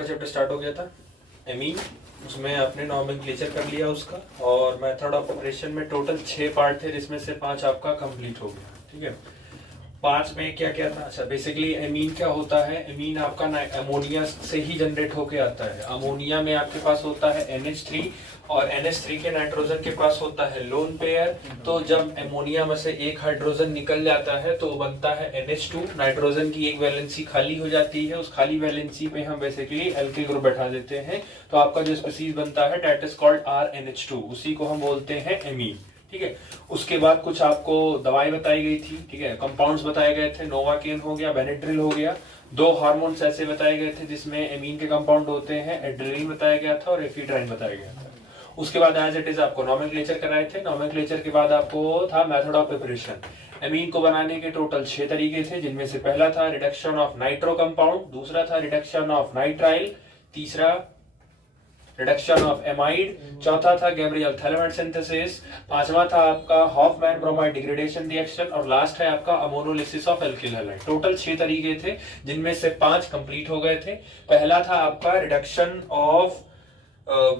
आपका chapter start हो गया था एमीन, उसमें आपने नॉमेनक्लेचर कर लिया उसका, और मेथड ऑफ ऑपरेशन में टोटल 6 पार्ट थे जिसमें से 5 आपका कंप्लीट हो गया। ठीक है, 5 में क्या क्या था? अच्छा, बेसिकली एमीन क्या होता है? एमीन आपका अमोनिया से ही जनरेट होके आता है। अमोनिया में आपके पास होता है NH3 और NH3 के नाइट्रोजन के पास होता है लोन पेयर। तो जब अमोनिया में से एक हाइड्रोजन निकल जाता है तो बनता है NH2, नाइट्रोजन की एक वैलेंसी खाली हो जाती है। उस खाली वैलेंसी पे हम बेसिकली एल्किल ग्रुप बैठा देते हैं, तो आपका जो स्पीसीज बनता है दैट इज कॉल्ड RNH2, उसी को हम बोलते हैं एमीन। ठीक है, उसके बाद कुछ आपको दवाई बताई गई थी। ठीक है, कंपाउंड्स बताए गए थे, नोवाकेन हो गया, बेनेड्रिल हो गया। 2 हार्मोन्स ऐसे बताए गए थे जिसमें एमीन के कंपाउंड होते हैं, एड्रेलिन बताया गया था और एफिड्राइन बताया गया था। उसके बाद एज इट इज आपको नॉमेनक्लेचर कराए थे। नॉमेनक्लेचर के बाद आपको था मेथड ऑफ प्रिपरेशन। एमीन को बनाने के टोटल 6 तरीके थे, जिनमें से पहला था रिडक्शन ऑफ नाइट्रो कंपाउंड, दूसरा था रिडक्शन ऑफ नाइट्राइल, तीसरा रिडक्शन ऑफ एमाइड, चौथा था गैब्रियल थैलेमाइड सिंथेसिस, पांचवा था आपका हॉफमैन ब्रोमाइड डिग्रेडेशन रिएक्शन, और लास्ट है आपका ammonolysis of alkyl halide. Total 6 तरीके थे जिनमें से 5 कंप्लीट हो गए थे। पहला था आपका reduction of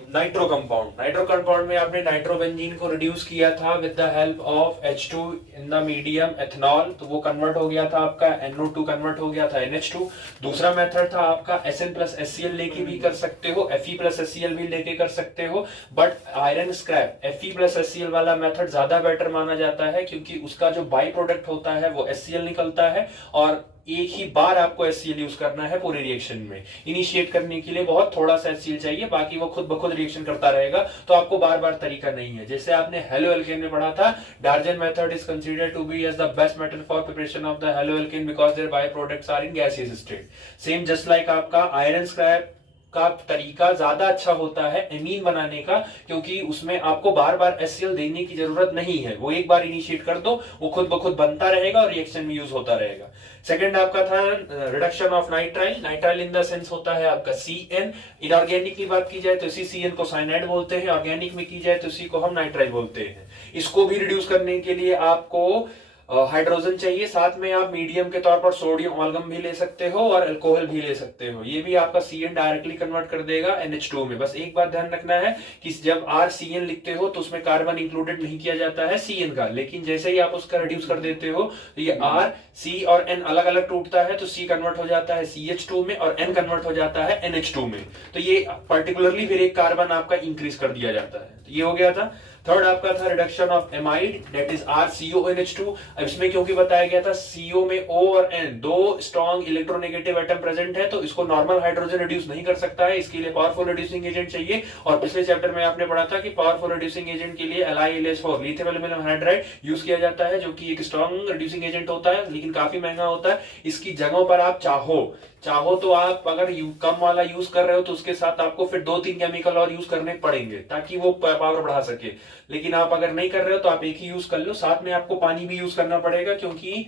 nitro compound. Nitro compound में आपने नाइट्रोबेंजीन को रिड्यूस किया था with the help of H2 in the medium ethanol, तो वो कन्वर्ट हो गया था आपका NO2 कन्वर्ट हो गया था NH2। दूसरा मेथड था आपका Sn प्लस HCl लेके भी कर सकते हो, Fe प्लस HCl भी लेके कर सकते हो, but iron scrap Fe plus HCl वाला मेथड ज्यादा बेटर माना जाता है, क्योंकि उसका जो बाई प्रोडक्ट होता है वो HCl निकलता है, और एक ही बार आपको HCl यूज करना है पूरे रिएक्शन में। इनिशिएट करने के लिए बहुत थोड़ा सा HCl चाहिए, बाकी वो खुद ब खुद रिएक्शन करता रहेगा, तो आपको बार बार तरीका नहीं है। जैसे आपने हेलो एल्केन में पढ़ा था, Darzens method is considered to be as the best method for preparation of the haloalkane because their byproducts are in gaseous state. Same just like आपका आयरन स्क्रैप का तरीका ज्यादा अच्छा होता है एमीन बनाने का, क्योंकि उसमें आपको बार बार HCl देने की जरूरत नहीं है, वो एक बार इनिशिएट कर दो, वो खुद ब खुद बनता रहेगा और रिएक्शन में यूज होता रहेगा। सेकंड आपका था reduction of nitrile. Nitrile in the sense होता है आपका CN। इनऑर्गेनिक की बात की जाए तो इसी CN को साइनाइड बोलते हैं, ऑर्गेनिक में की जाए तो इसी को हम नाइट्राइल बोलते हैं। इसको भी रिड्यूस करने के लिए आपको हाइड्रोजन चाहिए, साथ में आप मीडियम के तौर पर सोडियम अमालगम भी ले सकते हो और अल्कोहल भी ले सकते हो। ये भी आपका CN डायरेक्टली कन्वर्ट कर देगा NH2 में। बस एक बात ध्यान रखना है कि जब RCN लिखते हो तो उसमें कार्बन इंक्लूडेड नहीं किया जाता है CN का, लेकिन जैसे ही आप उसका रिड्यूस कर देते हो तो ये R, C और N अलग अलग टूटता है, तो C कन्वर्ट हो जाता है CH2 में और N कन्वर्ट हो जाता है NH2 में। तो ये पर्टिकुलरली फिर एक कार्बन आपका इंक्रीज कर दिया जाता है। तो ये हो गया था। थर्ड आपका था reduction of amide, that is RCONH2। अब इसमें क्योंकि बताया गया था CO में O और N 2 strong electronegative atom present है, तो इसको नॉर्मल हाइड्रोजन रिड्यूस नहीं कर सकता है, इसके लिए पावरफुल रिड्यूसिंग एजेंट चाहिए। और पिछले चैप्टर में आपने पढ़ा था कि पावरफुल रिड्यूसिंग एजेंट के लिए LiLH4 lithium aluminium hydride use किया जाता है, जो कि एक स्ट्रॉन्ग रिड्यूसिंग एजेंट होता है, लेकिन काफी महंगा होता है। इसकी जगहों पर आप चाहो तो आप अगर कम वाला यूज कर रहे हो तो उसके साथ आपको फिर 2-3 केमिकल और यूज करने पड़ेंगे ताकि वो पावर बढ़ा सके, लेकिन आप अगर नहीं कर रहे हो तो आप एक ही यूज कर लो। साथ में आपको पानी भी यूज करना पड़ेगा, क्योंकि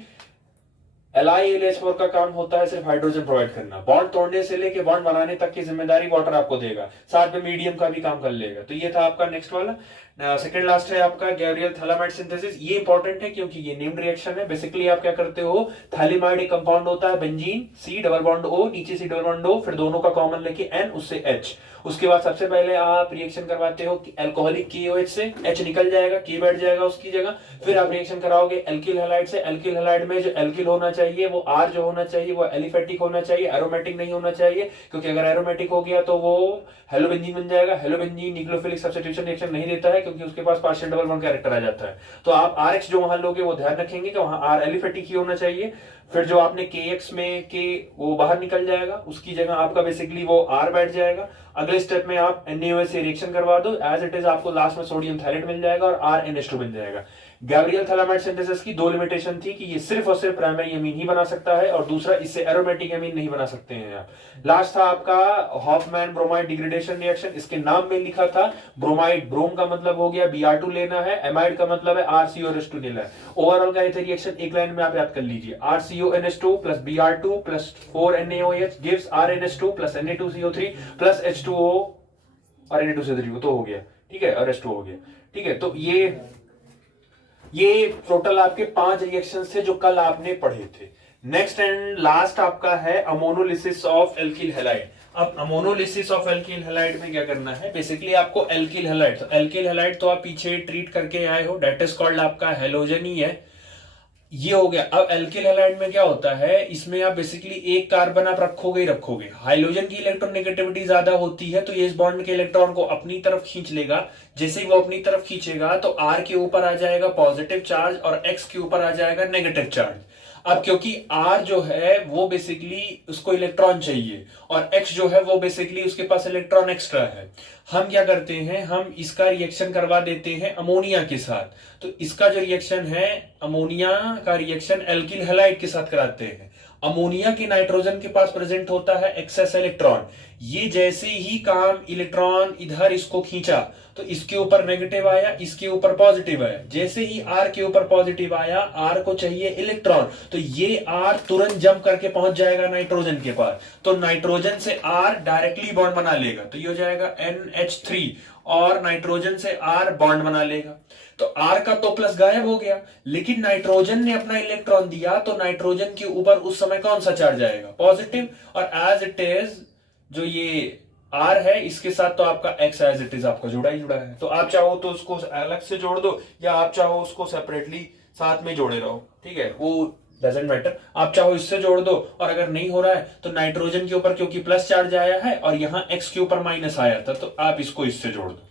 LiLH4 का काम होता है सिर्फ हाइड्रोजन प्रोवाइड करना, बॉन्ड तोड़ने से लेके बॉन्ड बनाने तक की जिम्मेदारी वाटर आपको देगा, साथ में मीडियम का भी काम कर लेगा। तो ये था आपका नेक्स्ट वाला। सेकंड लास्ट है आपका गैब्रियल थैलेमाइड सिंथेसिस। ये इंपॉर्टेंट है क्योंकि ये नेम्ड रिएक्शन है। बेसिकली आप क्या करते हो, थैलेमाइड एक कंपाउंड होता है benzene, C double bond O, नीचे C डबल बॉन्ड O, फिर दोनों का कॉमन लेके N, उससे H। उसके बाद सबसे पहले आप रिएक्शन करवाते हो अल्कोहलिक KOH से, H निकल जाएगा, K बैठ जाएगा उसकी जगह। फिर आप रिएक्शन कराओगे एल्किल हैलाइड से। एल्किल हैलाइड में जो एल्किल होना चाहिए वो R जो होना चाहिए वो एलिफेटिक होना चाहिए, एरोमेटिक नहीं होना चाहिए, क्योंकि अगर एरोमेटिक हो गया तो वो हेलोबेंजीन बन जाएगा। हेलोबेंजीन न्यूक्लियोफिलिक सब्स्टिट्यूशन रिएक्शन नहीं देता है, क्योंकि उसके पास पार्शियल डबल बॉन्ड कैरेक्टर आ जाता है। तो आप RH जो वहां लोगे वो ध्यान रखेंगे कि वहां R एलिफेटिक ही होना चाहिए। फिर जो आपने KX में के वो बाहर निकल जाएगा, उसकी जगह आपका बेसिकली वो R बैठ जाएगा। अगले स्टेप में आप NaOH से रिएक्शन करवा दो, एज इट इज आपको लास्ट में सोडियम थैलेट मिल जाएगा और RNH2 मिल जाएगा। गैब्रियल थैलेमाइड सिंथेसिस की 2 लिमिटेशन थी कि ये सिर्फ और सिर्फ प्राइमरी एमीन ही बना सकता है, और दूसरा इससे एरोमेटिक एमीन नहीं बना सकते हैं आप। लास्ट था आपका हॉफमैन ब्रोमाइड डिग्रेडेशन रिएक्शन। इसके नाम में लिखा था ब्रोमाइड, ब्रोम का मतलब हो गया Br2 लेना है, एमाइड का मतलब है RCONH2 लेना है। ओवरऑल का ये रिएक्शन एक लाइन में आप याद कर लीजिए, RCONH2 plus Br2 plus 4NaOH gives RNH2 plus Na2CO3 plus H2O और Na2CO3 तो हो गया, ठीक है, और H2 हो गया, ठीक है। तो ये टोटल आपके 5 रिएक्शन थे जो कल आपने पढ़े थे। नेक्स्ट एंड लास्ट आपका है अमोनोलिसिस ऑफ एल्किल हैलाइड। अब अमोनोलिसिस ऑफ एल्किल हैलाइड में क्या करना है, बेसिकली आपको एल्किल हैलाइड, तो एल्किल हैलाइड तो आप पीछे ट्रीट करके आए हो, डेट इज कॉल्ड आपका हैलोजन ही है, ये हो गया। अब एल्किल हैलाइड में क्या होता है, इसमें आप बेसिकली एक कार्बन आप रखोगे ही रखोगे, हाइड्रोजन की इलेक्ट्रोनेगेटिविटी ज्यादा होती है तो ये इस बॉन्ड के इलेक्ट्रॉन को अपनी तरफ खींच लेगा, जैसे ही वो अपनी तरफ खींचेगा तो आर के ऊपर आ जाएगा पॉजिटिव चार्ज और एक्स के ऊपर आ जाएगा नेगेटिव चार्ज। अब क्योंकि आर जो है वो बेसिकली उसको इलेक्ट्रॉन चाहिए और एक्स जो है वो बेसिकली उसके पास इलेक्ट्रॉन एक्स्ट्रा है, हम क्या करते हैं, हम इसका रिएक्शन करवा देते हैं अमोनिया के साथ। तो इसका जो रिएक्शन है, अमोनिया का रिएक्शन एल्किल हैलाइड के साथ कराते हैं। अमोनिया के नाइट्रोजन के पास प्रेजेंट होता है एक्सेस इलेक्ट्रॉन, ये जैसे ही काम इलेक्ट्रॉन इधर इसको खींचा तो इसके ऊपर नेगेटिव आया, इसके ऊपर पॉजिटिव आया, जैसे ही आर के ऊपर पॉजिटिव आया, आर को चाहिए इलेक्ट्रॉन, तो ये आर तुरंत जंप करके पहुंच जाएगा नाइट्रोजन के पास, तो नाइट्रोजन से आर डायरेक्टली बॉन्ड बना लेगा, तो ये हो जाएगा NH3 और नाइट्रोजन से आर बॉन्ड बना लेगा। तो आर का तो प्लस गायब हो गया, लेकिन नाइट्रोजन ने अपना इलेक्ट्रॉन दिया तो नाइट्रोजन के ऊपर उस समय कौन सा चार्ज आएगा, पॉजिटिव, और एज इट इज जो ये आर है इसके साथ तो आपका एक्स एज इट इज आपका जुड़ा ही जुड़ा है, तो आप चाहो तो उसको अलग से जोड़ दो या आप चाहो उसको सेपरेटली साथ में जोड़े रहो, ठीक है, वो डजेंट मैटर, आप चाहो इससे जोड़ दो, और अगर नहीं हो रहा है तो नाइट्रोजन के ऊपर क्योंकि प्लस चार्ज आया है और यहाँ एक्स के ऊपर माइनस आया था तो आप इसको इससे जोड़ दो,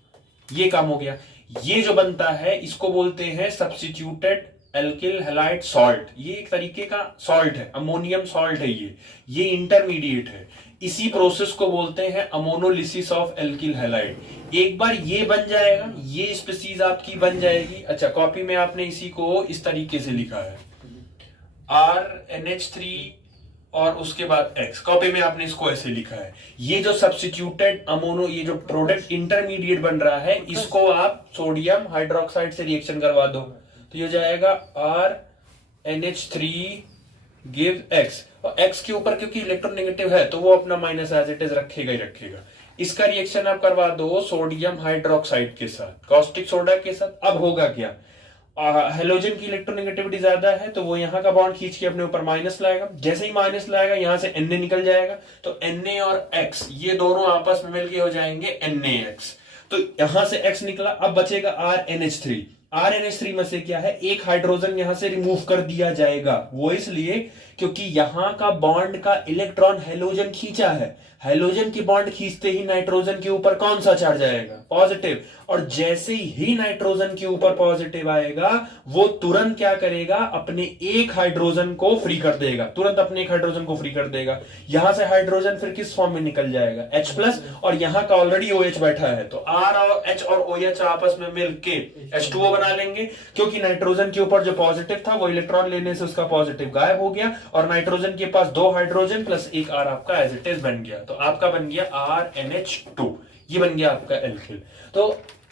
ये काम हो गया। ये जो बनता है इसको बोलते हैं सब्स्टिट्यूटेड एल्किल हैलाइड सॉल्ट, ये एक तरीके का सॉल्ट है, अमोनियम सॉल्ट है, ये इंटरमीडिएट है, इसी प्रोसेस को बोलते हैं अमोनोलिसिस ऑफ एल्किल हैलाइड। एक बार ये बन जाएगा, ये स्पीसीज आपकी बन जाएगी। अच्छा, कॉपी में आपने इसी को इस तरीके से लिखा है RNH3 और उसके बाद X, कॉपी में आपने इसको ऐसे लिखा है। ये जो सब्स्टिट्यूटेड अमोनो, ये जो प्रोडक्ट इंटरमीडिएट बन रहा है, इसको आप सोडियम हाइड्रोक्साइड से रिएक्शन करवा दो तो ये जाएगा RNH3 गिव X, और X के ऊपर क्योंकि इलेक्ट्रोनेगेटिव है तो वो अपना माइनस एज इट इज रखेगा ही रखेगा। इसका रिएक्शन आप करवा दो सोडियम हाइड्रोक्साइड के साथ, कॉस्टिक सोडा के साथ। अब होगा क्या, हेलोजन की इलेक्ट्रोनेगेटिविटी ज्यादा है तो वो यहाँ का बॉन्ड खींच के अपने ऊपर माइनस लाएगा, जैसे ही माइनस लाएगा यहाँ से Na निकल जाएगा, तो Na और X ये दोनों आपस में मिलके हो जाएंगे NaX, तो यहां से X निकला, अब बचेगा RNH3। RNH3 में से क्या है, एक हाइड्रोजन यहां से रिमूव कर दिया जाएगा, वो इसलिए क्योंकि यहां का बॉन्ड का इलेक्ट्रॉन हेलोजन खींचा है, हेलोजन की बॉन्ड खींचते ही नाइट्रोजन के ऊपर कौन सा चार्ज आएगा, पॉजिटिव, और जैसे ही नाइट्रोजन के ऊपर पॉजिटिव आएगा वो तुरंत क्या करेगा, अपने एक हाइड्रोजन को फ्री कर देगा, तुरंत अपने एक हाइड्रोजन को फ्री कर देगा। यहां से हाइड्रोजन फिर किस फॉर्म में निकल जाएगा, H+, और यहां का ऑलरेडी OH बैठा है तो R और H और OH आपस में मिलके H2O बना लेंगे, क्योंकि नाइट्रोजन के ऊपर जो पॉजिटिव था वो इलेक्ट्रॉन लेने से उसका पॉजिटिव गायब हो गया और नाइट्रोजन के पास 2 हाइड्रोजन प्लस एक R आपका एज इट इज बन गया, तो आपका बन गया RNH2, ये बन गया आपका एल्किल। तो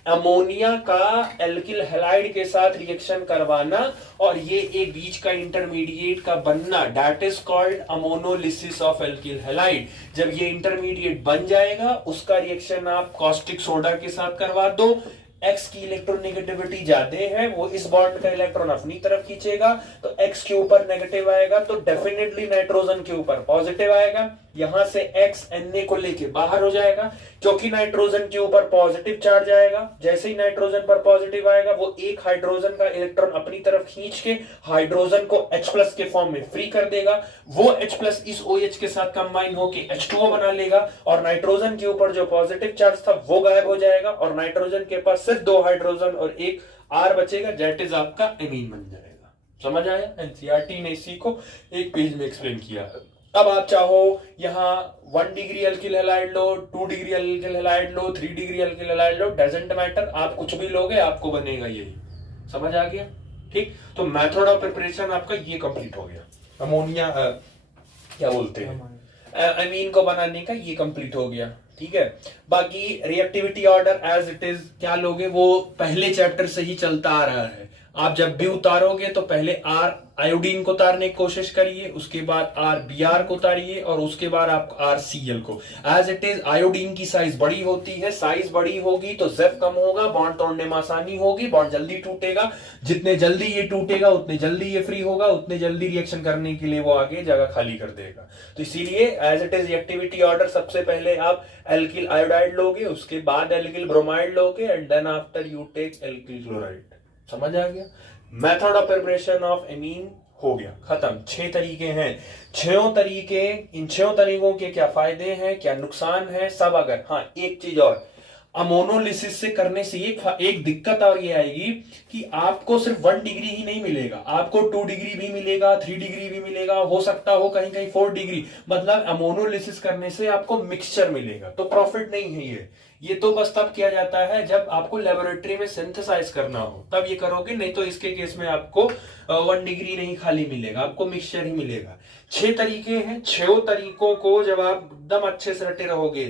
अमोनिया का एल्किल हैलाइड के साथ रिएक्शन करवाना और ये एक बीच का इंटरमीडिएट का बनना, that is called ammonolysis of alkyl halide. जब ये इंटरमीडिएट बन जाएगा उसका रिएक्शन आप कॉस्टिक सोडा के साथ करवा दो, X की इलेक्ट्रोनेगेटिविटी ज्यादा है, वो इस बॉन्ड का इलेक्ट्रॉन अपनी तरफ खींचेगा तो X के ऊपर नेगेटिव आएगा तो डेफिनेटली नाइट्रोजन के ऊपर पॉजिटिव आएगा, यहां से X Na को लेके बाहर हो जाएगा, क्योंकि नाइट्रोजन के ऊपर पॉजिटिव चार्ज आएगा, जैसे ही नाइट्रोजन पर पॉजिटिव आएगा वो एक हाइड्रोजन का इलेक्ट्रॉन अपनी तरफ खींच के हाइड्रोजन को H+ के फॉर्म में फ्री कर देगा, वो H+ इस OH के साथ कंबाइन होके H2O बना लेगा और नाइट्रोजन के ऊपर जो पॉजिटिव चार्ज था वो गायब हो जाएगा और नाइट्रोजन के पास सिर्फ 2 हाइड्रोजन और एक R बचेगा, दैट इज आपका एमीन बन जाएगा। समझ आया, NCERT ने इसी को एक पेज में एक्सप्लेन किया। अब आप चाहो यहाँ 1 degree alkyl halide low, 2 degree alkyl halide low, 3 degree alkyl halide low, doesn't matter, आप कुछ भी लोगे आपको बनेगा यही। समझ आ गया, ठीक। तो मेथड ऑफ प्रिपरेशन आपका ये कंप्लीट हो गया, अमोनिया क्या बोलते हैं अमीन को बनाने का ये कंप्लीट हो गया, ठीक है। बाकी reactivity order as it is क्या लोगे वो पहले चैप्टर से ही चलता आ रहा है, आप जब भी उतारोगे तो पहले R आयोडीन को उतारने की कोशिश करिए, उसके बाद RBr को उतारिए और उसके बाद आप RCl को। एज इट इज आयोडीन की साइज बड़ी होती है, साइज बड़ी होगी तो जेफ कम होगा, बॉन्ड तोड़ने में आसानी होगी, बॉन्ड जल्दी टूटेगा। जितने जल्दी ये टूटेगा उतने जल्दी ये फ्री होगा, उतने जल्दी रिएक्शन करने के लिए वो आगे जगह खाली कर देगा। तो इसीलिए as it is activity order, सबसे पहले आप एल्किल आयोडाइड लोगे, उसके बाद एल्किल ब्रोमाइड लोगे and then after you take alkyl chloride. समझ आ गया? Method of preparation of amine हो गया, खत्म। 6 तरीके हैं, 6 तरीके, इन 6 तरीकों के क्या फायदे हैं, क्या नुकसान है, सब। अगर हाँ एक चीज और, अमोनोलिसिस से करने से एक दिक्कत और ये आएगी कि आपको सिर्फ 1 डिग्री ही नहीं मिलेगा, आपको 2 डिग्री भी मिलेगा, 3 डिग्री भी मिलेगा, हो सकता हो कहीं कहीं 4 डिग्री। मतलब अमोनोलिसिस करने से आपको मिक्सचर मिलेगा, तो प्रॉफिट नहीं है ये तो बस तब किया जाता है जब आपको लेबोरेटरी में सिंथेसाइज करना हो, तब ये करोगे, नहीं तो इसके केस में आपको 1 डिग्री नहीं खाली मिलेगा, आपको मिक्सचर ही मिलेगा। 6 तरीके हैं, 6 तरीकों को जब आप एकदम अच्छे से रटे रहोगे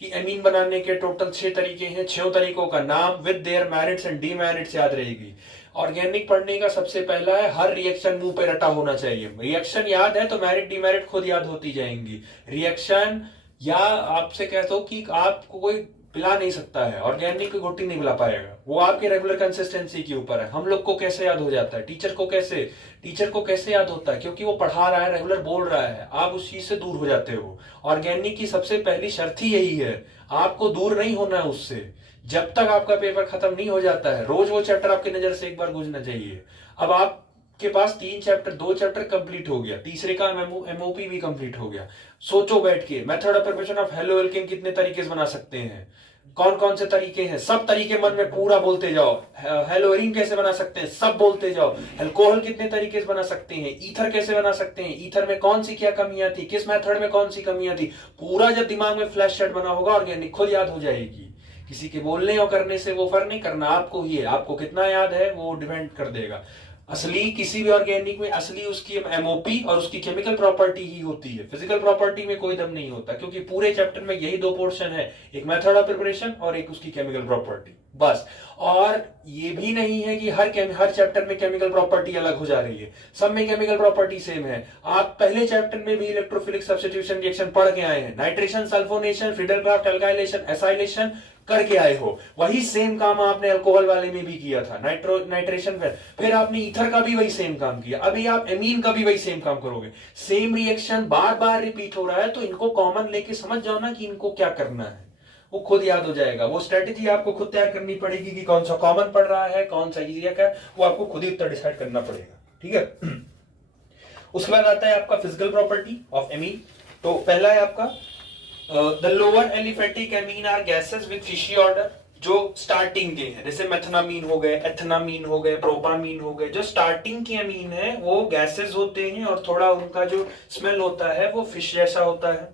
कि एमीन बनाने के टोटल 6 तरीके हैं, 6 तरीकों का नाम with their merits and demerits याद रहेगी। ऑर्गेनिक पढ़ने का सबसे पहला है, हर रिएक्शन मुंह पे रटा होना चाहिए। रिएक्शन याद है तो मेरिट डीमेरिट खुद याद होती जाएंगी। रिएक्शन या आपसे कहते हो कि आपको कोई पिला नहीं सकता है, ऑर्गेनिक की घुट्टी नहीं पिला पाएगा, वो आपके रेगुलर कंसिस्टेंसी के ऊपर है। हम लोग को कैसे याद हो जाता है, टीचर को कैसे याद होता है, क्योंकि वो पढ़ा रहा है, रेगुलर बोल रहा है, आप उस चीज से दूर हो जाते हो। ऑर्गेनिक की सबसे पहली शर्त ही यही है, आपको दूर नहीं होना है उससे, जब तक आपका पेपर खत्म नहीं हो जाता है। रोज वो चैप्टर आपकी नजर से एक बार गुजरना चाहिए। अब आप के पास 3 चैप्टर, 2 चैप्टर कंप्लीट हो गया, तीसरे का एमओपी भी कंप्लीट हो गया। सोचो बैठ के, method of preparation of halo alkane कितने तरीके से बना सकते हैं, कौन कौन से तरीके हैं, सब तरीके मन में पूरा बोलते जाओ। हेलोरिन कैसे बना सकते हैं, सब बोलते जाओ। अल्कोहल कितने तरीके से बना सकते हैं, ईथर कैसे बना सकते हैं, ईथर में कौन सी क्या कमियां थी, किस मेथड में कौन सी कमियां थी, पूरा जब दिमाग में फ्लैश सेट बना होगा ऑर्गेनिक खुद याद हो जाएगी। किसी के बोलने और करने से वो फर्क नहीं करना, आपको ही है, आपको कितना याद है वो डिपेंड कर देगा। असली किसी भी ऑर्गेनिक में असली उसकी एमओपी और उसकी केमिकल प्रॉपर्टी ही होती है, फिजिकल प्रॉपर्टी में कोई दम नहीं होता, क्योंकि पूरे चैप्टर में यही 2 पोर्शन है, एक मेथड ऑफ प्रिपरेशन और एक उसकी केमिकल प्रॉपर्टी, बस। और ये भी नहीं है कि हर चैप्टर में केमिकल प्रॉपर्टी अलग हो जा रही है, सब में केमिकल प्रॉपर्टी सेम है। आप पहले चैप्टर में भी इलेक्ट्रोफिलिक सब्स्टिट्यूशन रिएक्शन पढ़ के आए हैं, nitration, sulphonation, Friedel-Crafts, alkylation, acylation करके आए हो। वही सेम काम आपने अल्कोहल वाले में भी किया था, नाइट्रेशन में, फिर आपने ईथर का भी वही सेम काम किया, अभी आप एमीन का भी वही सेम काम करोगे। सेम रिएक्शन बार बार रिपीट हो रहा है, तो इनको कॉमन लेके समझ जाओ ना कि इनको क्या करना है, वो खुद याद हो जाएगा। वो स्ट्रेटेजी आपको खुद तैयार करनी पड़ेगी कि कौन सा कॉमन पड़ रहा है, कौन सा इजी है, वो आपको खुद ही उत्तर डिसाइड करना पड़ेगा, ठीक है। उसके बाद आता है आपका फिजिकल प्रॉपर्टी ऑफ एमीन। तो पहला है आपका the lower aliphatic amine are gases with fishy order, जो स्टार्टिंग के हैं, जैसे मेथनामीन हो गए, एथनामीन हो गए, प्रोपामीन हो गए, जो स्टार्टिंग के अमीन है वो गैसेस होते हैं और थोड़ा उनका जो स्मेल होता है वो फिश जैसा होता है।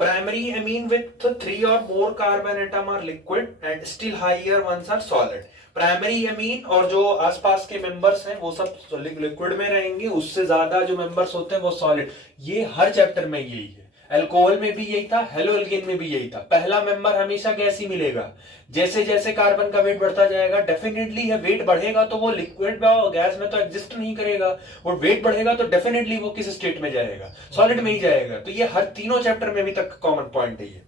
Primary amine with 3 or more carbon atom are liquid and still higher ones are solid. Primary amine और जो आसपास के मेंबर्स हैं वो सब लिक्विड में रहेंगे, उससे ज्यादा जो मेंबर्स होते हैं वो सॉलिड। ये हर चैप्टर में यही है, अल्कोहल में भी यही था, हेलो एल्केन में भी यही था। पहला मेंबर हमेशा गैस ही मिलेगा, जैसे जैसे कार्बन का वेट बढ़ता जाएगा, डेफिनेटली है वेट बढ़ेगा तो वो लिक्विड और गैस में तो एग्जिस्ट नहीं करेगा, और वेट बढ़ेगा तो डेफिनेटली वो किस स्टेट में जाएगा, सॉलिड में ही जाएगा। तो ये हर तीनों चैप्टर में अभी तक कॉमन पॉइंट है ये।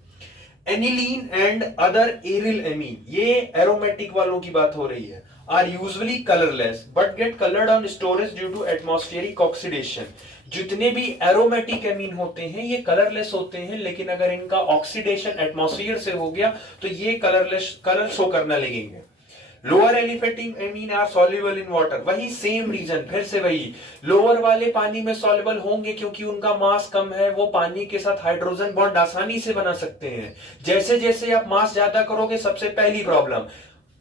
Aniline and other aryl amine, ये एरोमेटिक वालों की बात हो रही है, are usually colourless but get coloured on storage due to atmospheric oxidation. जितने भी एरोमेटिक एमीन होते हैं ये कलरलेस होते हैं, लेकिन अगर इनका ऑक्सीडेशन एटमॉस्फेयर से हो गया तो ये कलर शो करने लगेंगे। Lower aliphatic amine are soluble in water, वही सेम रीजन, फिर से वही, लोअर वाले पानी में सॉल्युबल होंगे क्योंकि उनका मास कम है, वो पानी के साथ हाइड्रोजन बॉन्ड आसानी से बना सकते हैं। जैसे जैसे आप मास ज्यादा करोगे, सबसे पहली प्रॉब्लम,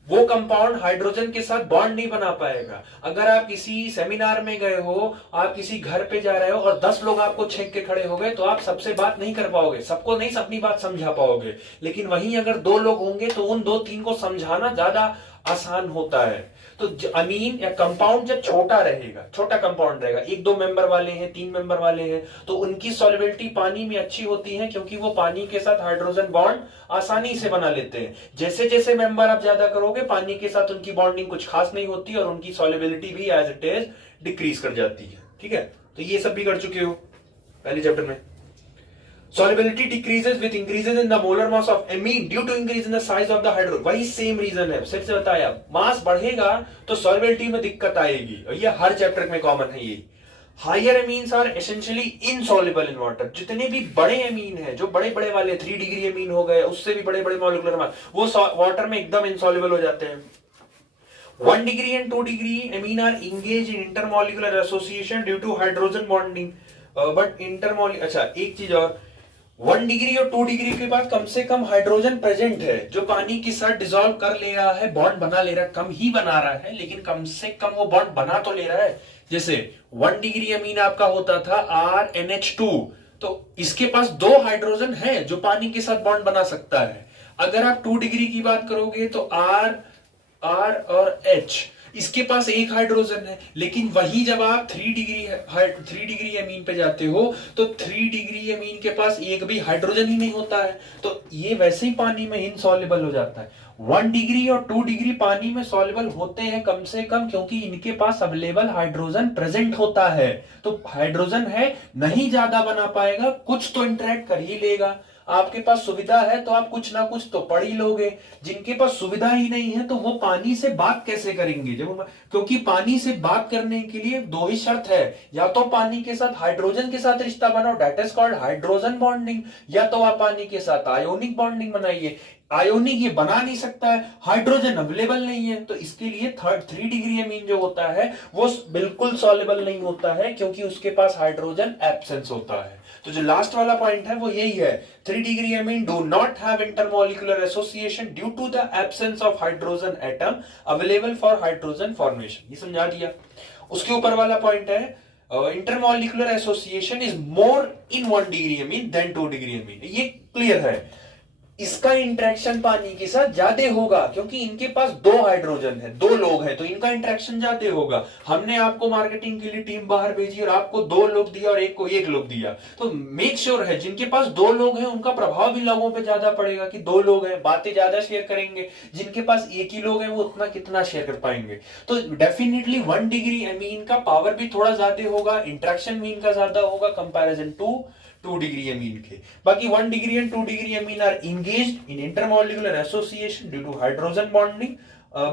वो कंपाउंड हाइड्रोजन के साथ बॉन्ड नहीं बना पाएगा। अगर आप किसी सेमिनार में गए हो, आप किसी घर पे जा रहे हो और 10 लोग आपको छेक के खड़े हो गए, तो आप सबसे बात नहीं कर पाओगे, सबको नहीं अपनी बात समझा पाओगे। लेकिन वहीं अगर 2 लोग होंगे तो उन 2-3 को समझाना ज्यादा आसान होता है। तो अमीन या कंपाउंड जब छोटा रहेगा, छोटा कंपाउंड रहेगा, 1-2 मेंबर वाले हैं, 3 मेंबर वाले हैं, तो उनकी सॉल्युबिलिटी पानी में अच्छी होती है क्योंकि वो पानी के साथ हाइड्रोजन बॉन्ड आसानी से बना लेते हैं। जैसे जैसे मेंबर आप ज्यादा करोगे, पानी के साथ उनकी बॉन्डिंग कुछ खास नहीं होती और उनकी सॉल्युबिलिटी भी एज इट इज डिक्रीज कर जाती है। ठीक है, तो ये सब भी कर चुके हो पहले चैप्टर में। Solubility decreases with increases in the molar mass of amine due to increase in the size of the hydrogen। वही सेम रीजन है, फिर से बताया, मास बढ़ेगा तो सॉल्युबिलिटी में दिक्कत आएगी और ये हर चैप्टर में कॉमन है। ये higher amines are essentially insoluble in water. जितने भी बड़े एमीन है, जो बड़े बड़े वाले 3 डिग्री एमीन हो गए, उससे भी बड़े बड़े मॉलिक्यूलर मास, वो वाटर में एकदम इनसॉल्युबल हो जाते हैं। 1 degree and 2 degree amine are engage in intermolecular association due to hydrogen bonding. But intermolecular, अच्छा एक चीज और, 1 डिग्री और 2 डिग्री के बाद कम से कम हाइड्रोजन प्रेजेंट है जो पानी के साथ डिसॉल्व कर ले रहा है, बॉन्ड बना ले रहा है, कम ही बना रहा है लेकिन कम से कम वो बॉन्ड बना तो ले रहा है। जैसे 1 डिग्री अमीन आपका होता था RNH2, तो इसके पास 2 हाइड्रोजन है जो पानी के साथ बॉन्ड बना सकता है। अगर आप 2 डिग्री की बात करोगे तो R और H, इसके पास 1 हाइड्रोजन है, लेकिन वही जब आप 3 डिग्री अमीन पे जाते हो तो 3 डिग्री अमीन के पास एक भी हाइड्रोजन ही नहीं होता है, तो ये वैसे ही पानी में इनसॉल्युबल हो जाता है। 1 डिग्री और 2 डिग्री पानी में सॉल्युबल होते हैं कम से कम क्योंकि इनके पास अवेलेबल हाइड्रोजन प्रेजेंट होता है। तो हाइड्रोजन है, नहीं ज्यादा बना पाएगा, कुछ तो इंटरेक्ट कर ही लेगा। आपके पास सुविधा है तो आप कुछ ना कुछ तो पढ़ ही लोगे। जिनके पास सुविधा ही नहीं है तो वो पानी से बात कैसे करेंगे? क्योंकि पानी से बात करने के लिए 2 ही शर्त है, या तो पानी के साथ हाइड्रोजन के साथ रिश्ता बनाओ, that is called hydrogen bonding, या तो आप पानी के साथ आयोनिक बॉन्डिंग बनाइए। आयोनिक ये बना नहीं सकता है, हाइड्रोजन अवेलेबल नहीं है, तो इसके लिए 3 डिग्री अमीन जो होता है वो बिल्कुल सॉल्युबल नहीं होता है क्योंकि उसके पास हाइड्रोजन एब्सेंस होता है। तो जो लास्ट वाला पॉइंट है वो यही है, 3 degree amine do not have intermolecular association due to the absence of hydrogen atom available for hydrogen formation. ये समझा दिया। उसके ऊपर वाला पॉइंट है, intermolecular association is more in 1 degree amine than 2 degree amine. ये क्लियर है, इसका इंटरेक्शन पानी के साथ ज्यादा होगा क्योंकि इनके पास 2 हाइड्रोजन है, 2 लोग हैं, तो इनका इंटरेक्शन ज्यादा होगा। हमने आपको मार्केटिंग के लिए टीम बाहर भेजी और आपको 2 लोग दिया और एक को 1 लोग दिया, तो मेक श्योर है जिनके पास 2 लोग हैं उनका प्रभाव भी लोगों पे ज्यादा पड़ेगा कि 2 लोग हैं, बातें ज्यादा शेयर करेंगे। जिनके पास 1 ही लोग हैं वो उतना कितना शेयर कर पाएंगे। तो डेफिनेटली 1 डिग्री अमीन का पावर भी थोड़ा ज्यादा होगा, इंटरेक्शन भी इनका ज्यादा होगा कंपैरिजन टू 2 डिग्री अमीन के। बाकी 1 degree and 2 degree amine are engaged in intermolecular association due to hydrogen bonding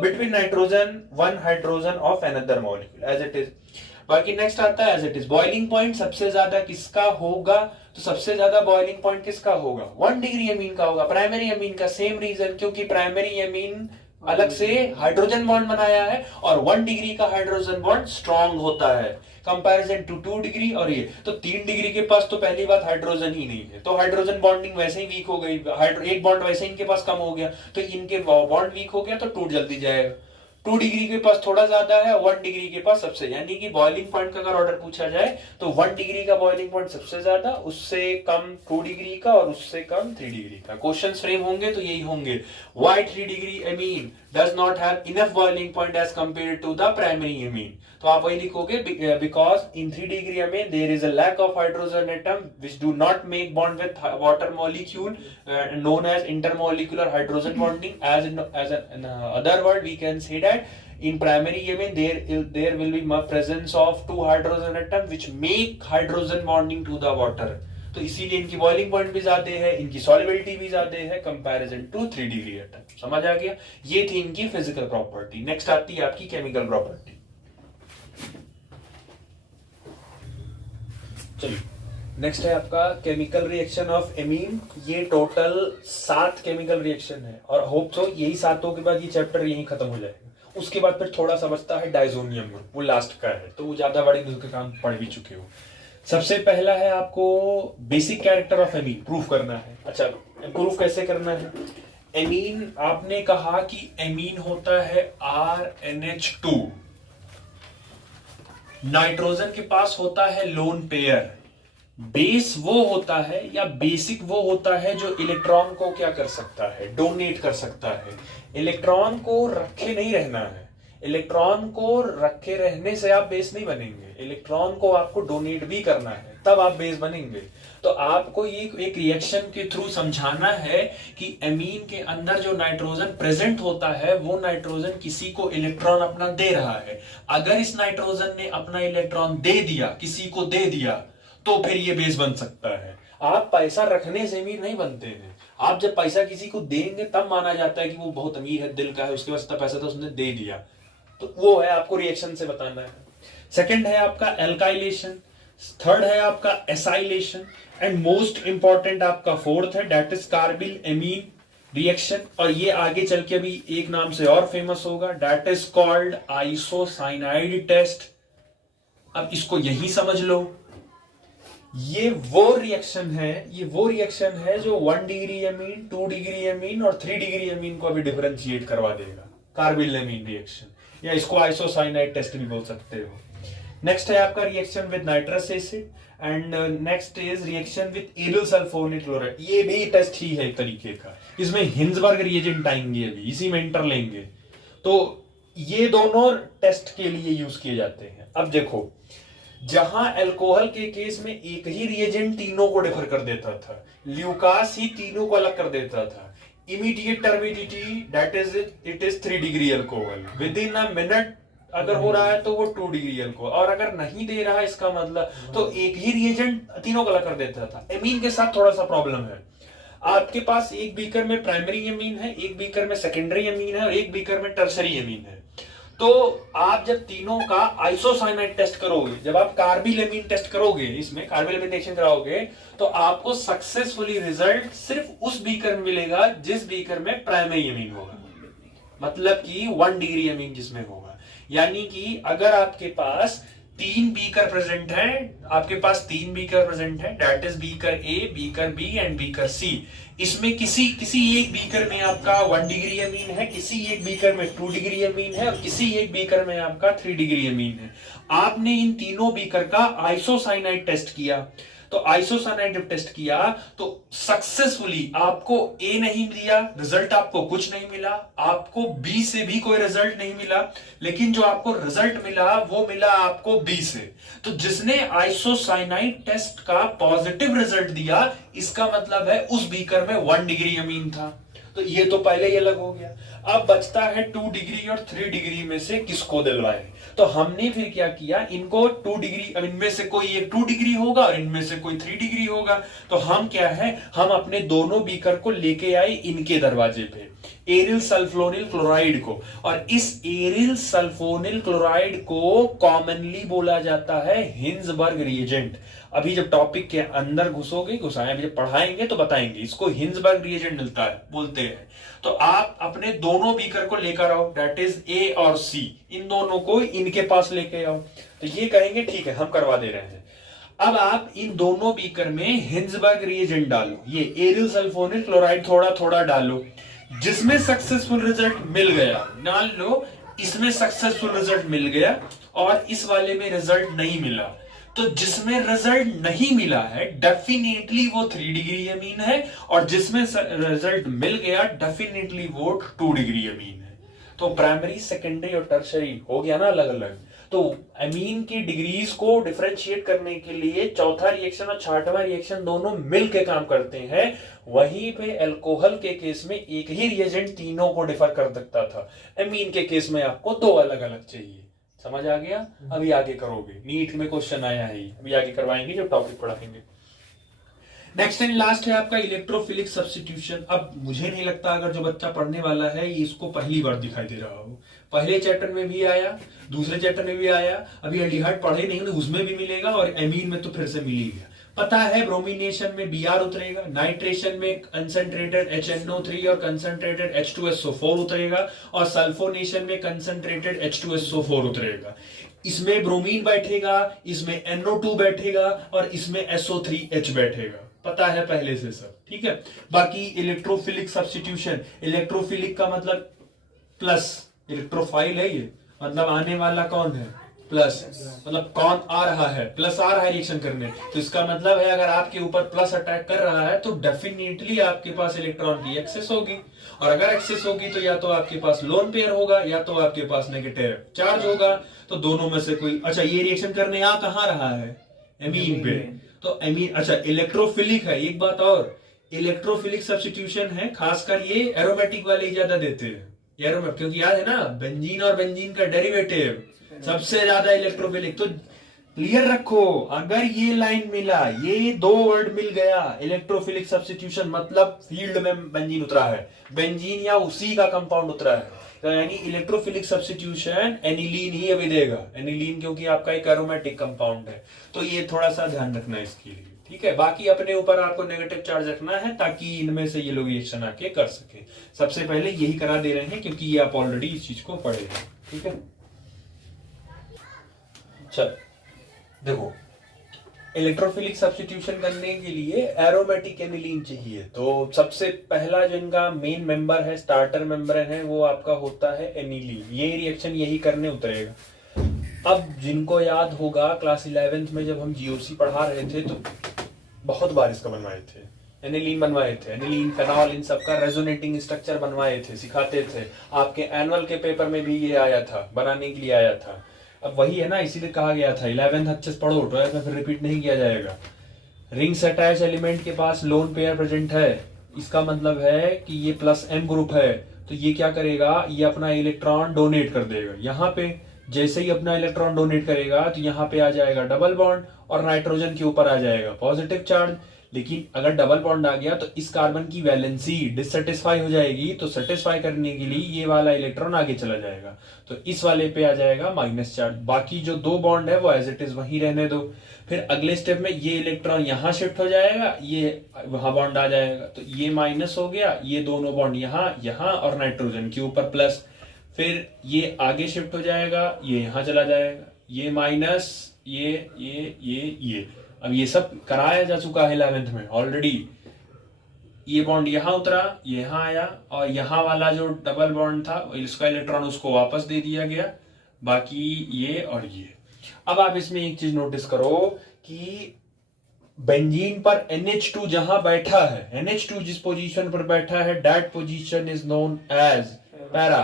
between nitrogen 1 hydrogen of another molecule as it is. बाकी नेक्स्ट आता है as it is. Boiling point सबसे ज्यादा किसका होगा? तो सबसे ज्यादा बॉइलिंग पॉइंट किसका होगा? 1 डिग्री अमीन का होगा। प्राइमरी अमीन का सेम रीजन, क्योंकि प्राइमरी अमीन अलग से हाइड्रोजन बॉन्ड बनाया है और 1 डिग्री का हाइड्रोजन बॉन्ड स्ट्रॉन्ग होता है कंपैरिजन टू 2 डिग्री। और ये तो 3 डिग्री के पास तो पहली बात हाइड्रोजन ही नहीं है, तो हाइड्रोजन बॉन्डिंग वैसे ही वीक हो गई, एक बॉन्ड वैसे इनके पास कम हो गया, तो इनके बॉन्ड वीक हो गया तो टूट जल्दी जाएगा। 2 डिग्री के पास थोड़ा ज्यादा है, 1 डिग्री के पास सबसे, यानी कि बॉइलिंग पॉइंट का अगर ऑर्डर पूछा जाए तो 1 डिग्री का बॉइलिंग पॉइंट सबसे ज्यादा, उससे कम 2 डिग्री का और उससे कम 3 डिग्री का। क्वेश्चंस फ्रेम होंगे तो यही होंगे, why 3 degree Amin does not have enough boiling point as compared to the primary amine। तो आप वही लिखोगे, because in 3 degree amine there is a lack of hydrogen atom which do not make bond with water molecule known as intermolecular hydrogen bonding। as in other word we can say that in primary amine there will be presence of 2 hydrogen atom which make hydrogen bonding to the water। तो इसीलिए इनकी boiling point भी ज्यादा है, इनकी solubility भी ज्यादा है कंपैरिजन टू 3 डिग्री एटम। समझ आ गया? ये थी इनकी फिजिकल प्रॉपर्टी। नेक्स्ट आती है आपकी केमिकल प्रॉपर्टी। चलिए नेक्स्ट है आपका केमिकल रिएक्शन ऑफ एमीन। ये टोटल 7 केमिकल रिएक्शन है और होप सो यही 7 के बाद ये चैप्टर यही खत्म हो जाएगा। उसके बाद फिर थोड़ा सा बचता है डाइजोनियम ग्रुप, वो लास्ट का है, तो वो ज्यादा बड़े के काम पढ़ भी चुके हो। सबसे पहला है आपको basic character of amine proof करना है। अच्छा, प्रूफ कैसे करना है? एमीन आपने कहा कि एमीन होता है RNH2, नाइट्रोजन के पास होता है लोन पेयर, बेस वो होता है या बेसिक वो होता है जो इलेक्ट्रॉन को क्या कर सकता है? डोनेट कर सकता है। इलेक्ट्रॉन को रखे नहीं रहना है, इलेक्ट्रॉन को रखे रहने से आप बेस नहीं बनेंगे, इलेक्ट्रॉन को आपको डोनेट भी करना है तब आप बेस बनेंगे। तो आपको ये एक रिएक्शन के थ्रू समझाना है कि एमीन के अंदर जो नाइट्रोजन प्रेजेंट होता है वो नाइट्रोजन किसी को इलेक्ट्रॉन अपना दे रहा है। अगर इस नाइट्रोजन ने अपना इलेक्ट्रॉन दे दिया, किसी को दे दिया, तो फिर ये बेस बन सकता है। आप पैसा रखने से अमीर नहीं बनते हैं। आप जब पैसा किसी को देंगे तब माना जाता है कि वो बहुत अमीर है, दिल का है, उसके पास इतना पैसा था उसने दे दिया। तो वो है आपको रिएक्शन से बताना है। सेकंड है आपका एल्काइलेशन, थर्ड है आपका एसाइलेशन, एंड मोस्ट इंपॉर्टेंट आपका फोर्थ है that is carbyl amine reaction. और ये आगे चल के अभी एक नाम से और फेमस होगा, that is called isocyanide test. अब इसको यही समझ लो, ये वो रिएक्शन है जो 1 डिग्री एमीन, 2 डिग्री एमीन और 3 डिग्री एमीन को अभी डिफरेंशिएट करवा देगा, कार्बिल एमीन रिएक्शन, या इसको आइसोसाइनाइड टेस्ट भी बोल सकते हो। नेक्स्ट है आपका reaction with nitrous acid, and next is reaction with aryl sulphonate chloride. ये भी टेस्ट ही है एक तरीके का, इसमें हिंजबर्ग रिएजेंट आएंगे, अभी इसी में इंटर लेंगे। तो ये दोनों टेस्ट के लिए यूज किए जाते हैं। अब देखो, जहां अल्कोहल के केस में एक ही रिएजेंट तीनों को डिफर कर देता था, ल्यूकास ही तीनों को अलग कर देता था। Immediate turbidity that is it is 3 degree alcohol, with in a minute अगर हो रहा है तो वो 2 डिग्री अल्कोहल, और अगर नहीं दे रहा है इसका मतलब तो एक ही रिएजेंट तीनों को अलग कर देता था। एमीन के साथ थोड़ा सा प्रॉब्लम है, आपके पास एक बीकर में प्राइमरी एमीन है, एक बीकर में सेकेंडरी एमीन है और एक बीकर में टर्सरी एमीन है। तो आप जब तीनों का आइसोसाइनाइड टेस्ट करोगे, जब आप कार्बिल एमीन टेस्ट करोगे, इसमें कार्बिल एमीन रिएक्शन कराओगे, तो आपको सक्सेसफुली रिजल्ट सिर्फ उस बीकर में मिलेगा जिस बीकर में प्राइमरी एमीन होगा, मतलब कि 1 डिग्री एमीन जिसमें होगा। यानी कि अगर आपके पास 3 बीकर प्रेजेंट है, आपके पास 3 बीकर प्रेजेंट है, that is beaker A, beaker B and beaker C. इसमें किसी एक बीकर में आपका 1 डिग्री एमीन है, किसी एक बीकर में 2 डिग्री एमीन है और किसी एक बीकर में आपका 3 डिग्री एमीन है। आपने इन तीनों बीकर का आइसोसाइनाइड टेस्ट किया, तो आइसोसाइनाइड जब टेस्ट किया तो सक्सेसफुली आपको ए नहीं दिया, रिजल्ट आपको कुछ नहीं मिला, आपको बी से भी कोई रिजल्ट नहीं मिला, लेकिन जो आपको रिजल्ट मिला वो मिला आपको बी से। तो जिसने आइसोसाइनाइड टेस्ट का पॉजिटिव रिजल्ट दिया, इसका मतलब है उस बीकर में 1 डिग्री अमीन था। तो ये तो पहले ही अलग हो गया। अब बचता है 2 डिग्री और 3 डिग्री में से किसको दिलवाए। तो हमने फिर क्या किया, इनको 2 डिग्री, अब इनमें से कोई एक 2 डिग्री होगा और इनमें से कोई 3 डिग्री होगा। तो हम क्या है, हम अपने दोनों बीकर को लेके आए इनके दरवाजे पे, एरिल सल्फोनिल क्लोराइड को, और इस एरिल सल्फोनिल क्लोराइड को कॉमनली बोला जाता है हिंजबर्ग रिएजेंट। अभी जब टॉपिक के अंदर घुसोगे, अभी जब पढ़ाएंगे तो बताएंगे, इसको हिंजबर्ग रिएजेंट मिलता है बोलते हैं। तो आप अपने दोनों बीकर को लेकर आओ, दैट इज ए और सी, इन दोनों को इनके पास लेके आओ। तो ये कहेंगे ठीक है हम करवा दे रहे हैं। अब आप इन दोनों बीकर में हिंजबर्ग रिएजेंट डालो, ये एरिल सल्फोनिल क्लोराइड थोड़ा थोड़ा डालो, जिसमें सक्सेसफुल रिजल्ट मिल गया मान लो इसमें सक्सेसफुल रिजल्ट मिल गया और इस वाले में रिजल्ट नहीं मिला, तो जिसमें रिजल्ट नहीं मिला है डेफिनेटली वो 3 डिग्री अमीन है, और जिसमें रिजल्ट मिल गया डेफिनेटली वो 2 डिग्री अमीन है। तो प्राइमरी, सेकेंडरी और टर्शरी हो गया ना अलग अलग। तो अमीन की डिग्रीज को डिफरेंशिएट करने के लिए चौथा रिएक्शन और छठवां रिएक्शन दोनों मिलकर काम करते हैं। वहीं पे अल्कोहल के केस में एक ही रिएजेंट तीनों को डिफर कर सकता था, अमीन के केस में आपको 2 अलग अलग चाहिए। समझ आ गया? अभी आगे करोगे, नीट में क्वेश्चन आया है, अभी आगे करवाएंगे जब टॉपिक पढ़ाएंगे। नेक्स्ट एंड लास्ट है आपका इलेक्ट्रोफिलिक सब्स्टिट्यूशन। अब मुझे नहीं लगता अगर जो बच्चा पढ़ने वाला है ये इसको पहली बार दिखाई दे रहा हो। पहले चैप्टर में भी आया, दूसरे चैप्टर में भी आया, अभी एल्डिहाइड पढ़े नहीं उसमें भी मिलेगा, और एमीन में तो फिर से मिल ही गया। पता है ब्रोमिनेशन में Br उतरेगा, नाइट्रेशन में कंसंट्रेटेड HNO3 और कंसंट्रेटेड H2SO4 उतरेगा, और सल्फोनेशन में कंसंट्रेटेड H2SO4 उतरेगा। इसमें ब्रोमीन बैठेगा, इसमें NO2 बैठेगा और इसमें SO3H बैठेगा। पता है पहले से सब, ठीक है। बाकी इलेक्ट्रोफिलिक सब्स्टिट्यूशन, इलेक्ट्रोफिलिक का मतलब प्लस, इलेक्ट्रोफाइल है ये, मतलब आने वाला कौन है, प्लस, मतलब कौन आ रहा है, प्लस आ रहा है रिएक्शन करने, तो इसका मतलब है अगर आपके ऊपर प्लस अटैक कर रहा है तो डेफिनेटली आपके पास इलेक्ट्रॉन की एक्सेस होगी, और अगर एक्सेस होगी तो या तो आपके पास लोन पेयर होगा या तो आपके पास नेगेटिव चार्ज होगा, तो दोनों में से कोई। अच्छा, ये रिएक्शन करने आ कहाँ रहा है, एमीन पे, तो एमीन, अच्छा इलेक्ट्रोफिलिक है। एक बात और, इलेक्ट्रोफिलिक सब्स्टिट्यूशन है, खासकर ये एरोमेटिक वाले ज्यादा देते हैं, एरोमेटिक, क्योंकि याद है ना बेंजीन और बेंजीन का डेरिवेटिव सबसे ज्यादा इलेक्ट्रोफिलिक। तो क्लियर रखो, अगर ये लाइन मिला, ये दो वर्ड मिल गया, इलेक्ट्रोफिलिक सब्स्टिट्यूशन मतलब फील्ड में बेंजीन उतरा है, बेंजीन या उसी का कंपाउंड उतरा है, तो यानी इलेक्ट्रोफिलिक सब्स्टिट्यूशन एनिलीन ही अभी देगा, एनिलीन क्योंकि आपका एक एरोमेटिक कंपाउंड है, तो ये थोड़ा सा ध्यान रखना है इसके लिए, ठीक है। बाकी अपने ऊपर आपको नेगेटिव चार्ज रखना है ताकि इनमें से ये लोग रिएक्शन आके कर सके। सबसे पहले यही करा दे रहे हैं क्योंकि ये आप ऑलरेडी इस चीज को पढ़े हैं, ठीक है। चल देखो, इलेक्ट्रोफिलिक सब्स्टिट्यूशन करने के लिए एरोमेटिक एनिलीन चाहिए, तो सबसे पहला जो इनका मेन मेंबर है, स्टार्टर मेंबर है, वो आपका होता है एनिलीन। ये रिएक्शन यही करने उतरेगा। अब जिनको याद होगा क्लास 11th में जब हम जीओसी पढ़ा रहे थे तो बहुत बार इसका बनवाए थे, एनिलीन बनवाए थे, एनिलीन फेनॉल इन सबका रेजोनेटिंग स्ट्रक्चर बनवाए थे, सिखाते थे। आपके एनुअल के पेपर में भी ये आया था, बनाने के लिए आया था। अब वही है ना, इसीलिए कहा गया था 11th अच्छे से पढ़ो, 12th में फिर रिपीट नहीं किया जाएगा। रिंग्स अटैच एलिमेंट के पास लोन पेयर प्रेजेंट है, इसका मतलब है कि ये प्लस एम ग्रुप है, तो ये क्या करेगा, ये अपना इलेक्ट्रॉन डोनेट कर देगा यहाँ पे। जैसे ही अपना इलेक्ट्रॉन डोनेट करेगा तो यहाँ पे आ जाएगा डबल बॉन्ड और नाइट्रोजन के ऊपर आ जाएगा पॉजिटिव चार्ज। लेकिन अगर डबल बॉन्ड आ गया तो इस कार्बन की वैलेंसी डिससेटिस्फाई हो जाएगी, तो सेटिस्फाई करने के लिए ये वाला इलेक्ट्रॉन आगे चला जाएगा, तो इस वाले पे आ जाएगा माइनस चार्ज। बाकी जो दो बॉन्ड है वो एज इट इज वहीं रहने दो। फिर अगले स्टेप में ये इलेक्ट्रॉन यहाँ शिफ्ट हो जाएगा, ये वहां बॉन्ड आ जाएगा, तो ये माइनस हो गया, ये दोनों बॉन्ड यहाँ यहाँ और नाइट्रोजन के ऊपर प्लस। फिर ये आगे शिफ्ट हो जाएगा, ये यहां चला जाएगा, ये माइनस, ये अब ये सब कराया जा चुका है 11th में ऑलरेडी। ये बॉन्ड यहां उतरा, ये यहां आया, और यहां वाला जो डबल बॉन्ड था इसका इलेक्ट्रॉन उसको वापस दे दिया गया, बाकी ये और ये। अब आप इसमें एक चीज नोटिस करो कि बेंजीन पर NH2 जहां बैठा है, NH2 जिस पोजीशन पर बैठा है, that position is known as para,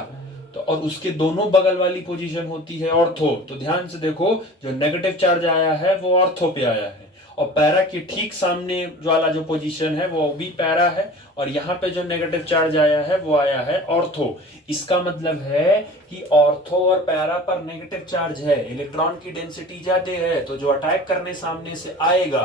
तो और उसके दोनों बगल वाली पोजीशन होती है ऑर्थो। तो ध्यान से देखो, जो नेगेटिव चार्ज आया है वो ऑर्थो पे आया है, और पैरा के ठीक सामने वाला जो पोजीशन है वो भी पैरा है, और यहाँ पे जो नेगेटिव चार्ज आया है वो आया है ऑर्थो। इसका मतलब है कि ऑर्थो और पैरा पर नेगेटिव चार्ज है, इलेक्ट्रॉन की डेंसिटी ज्यादा है, तो जो अटैक करने सामने से आएगा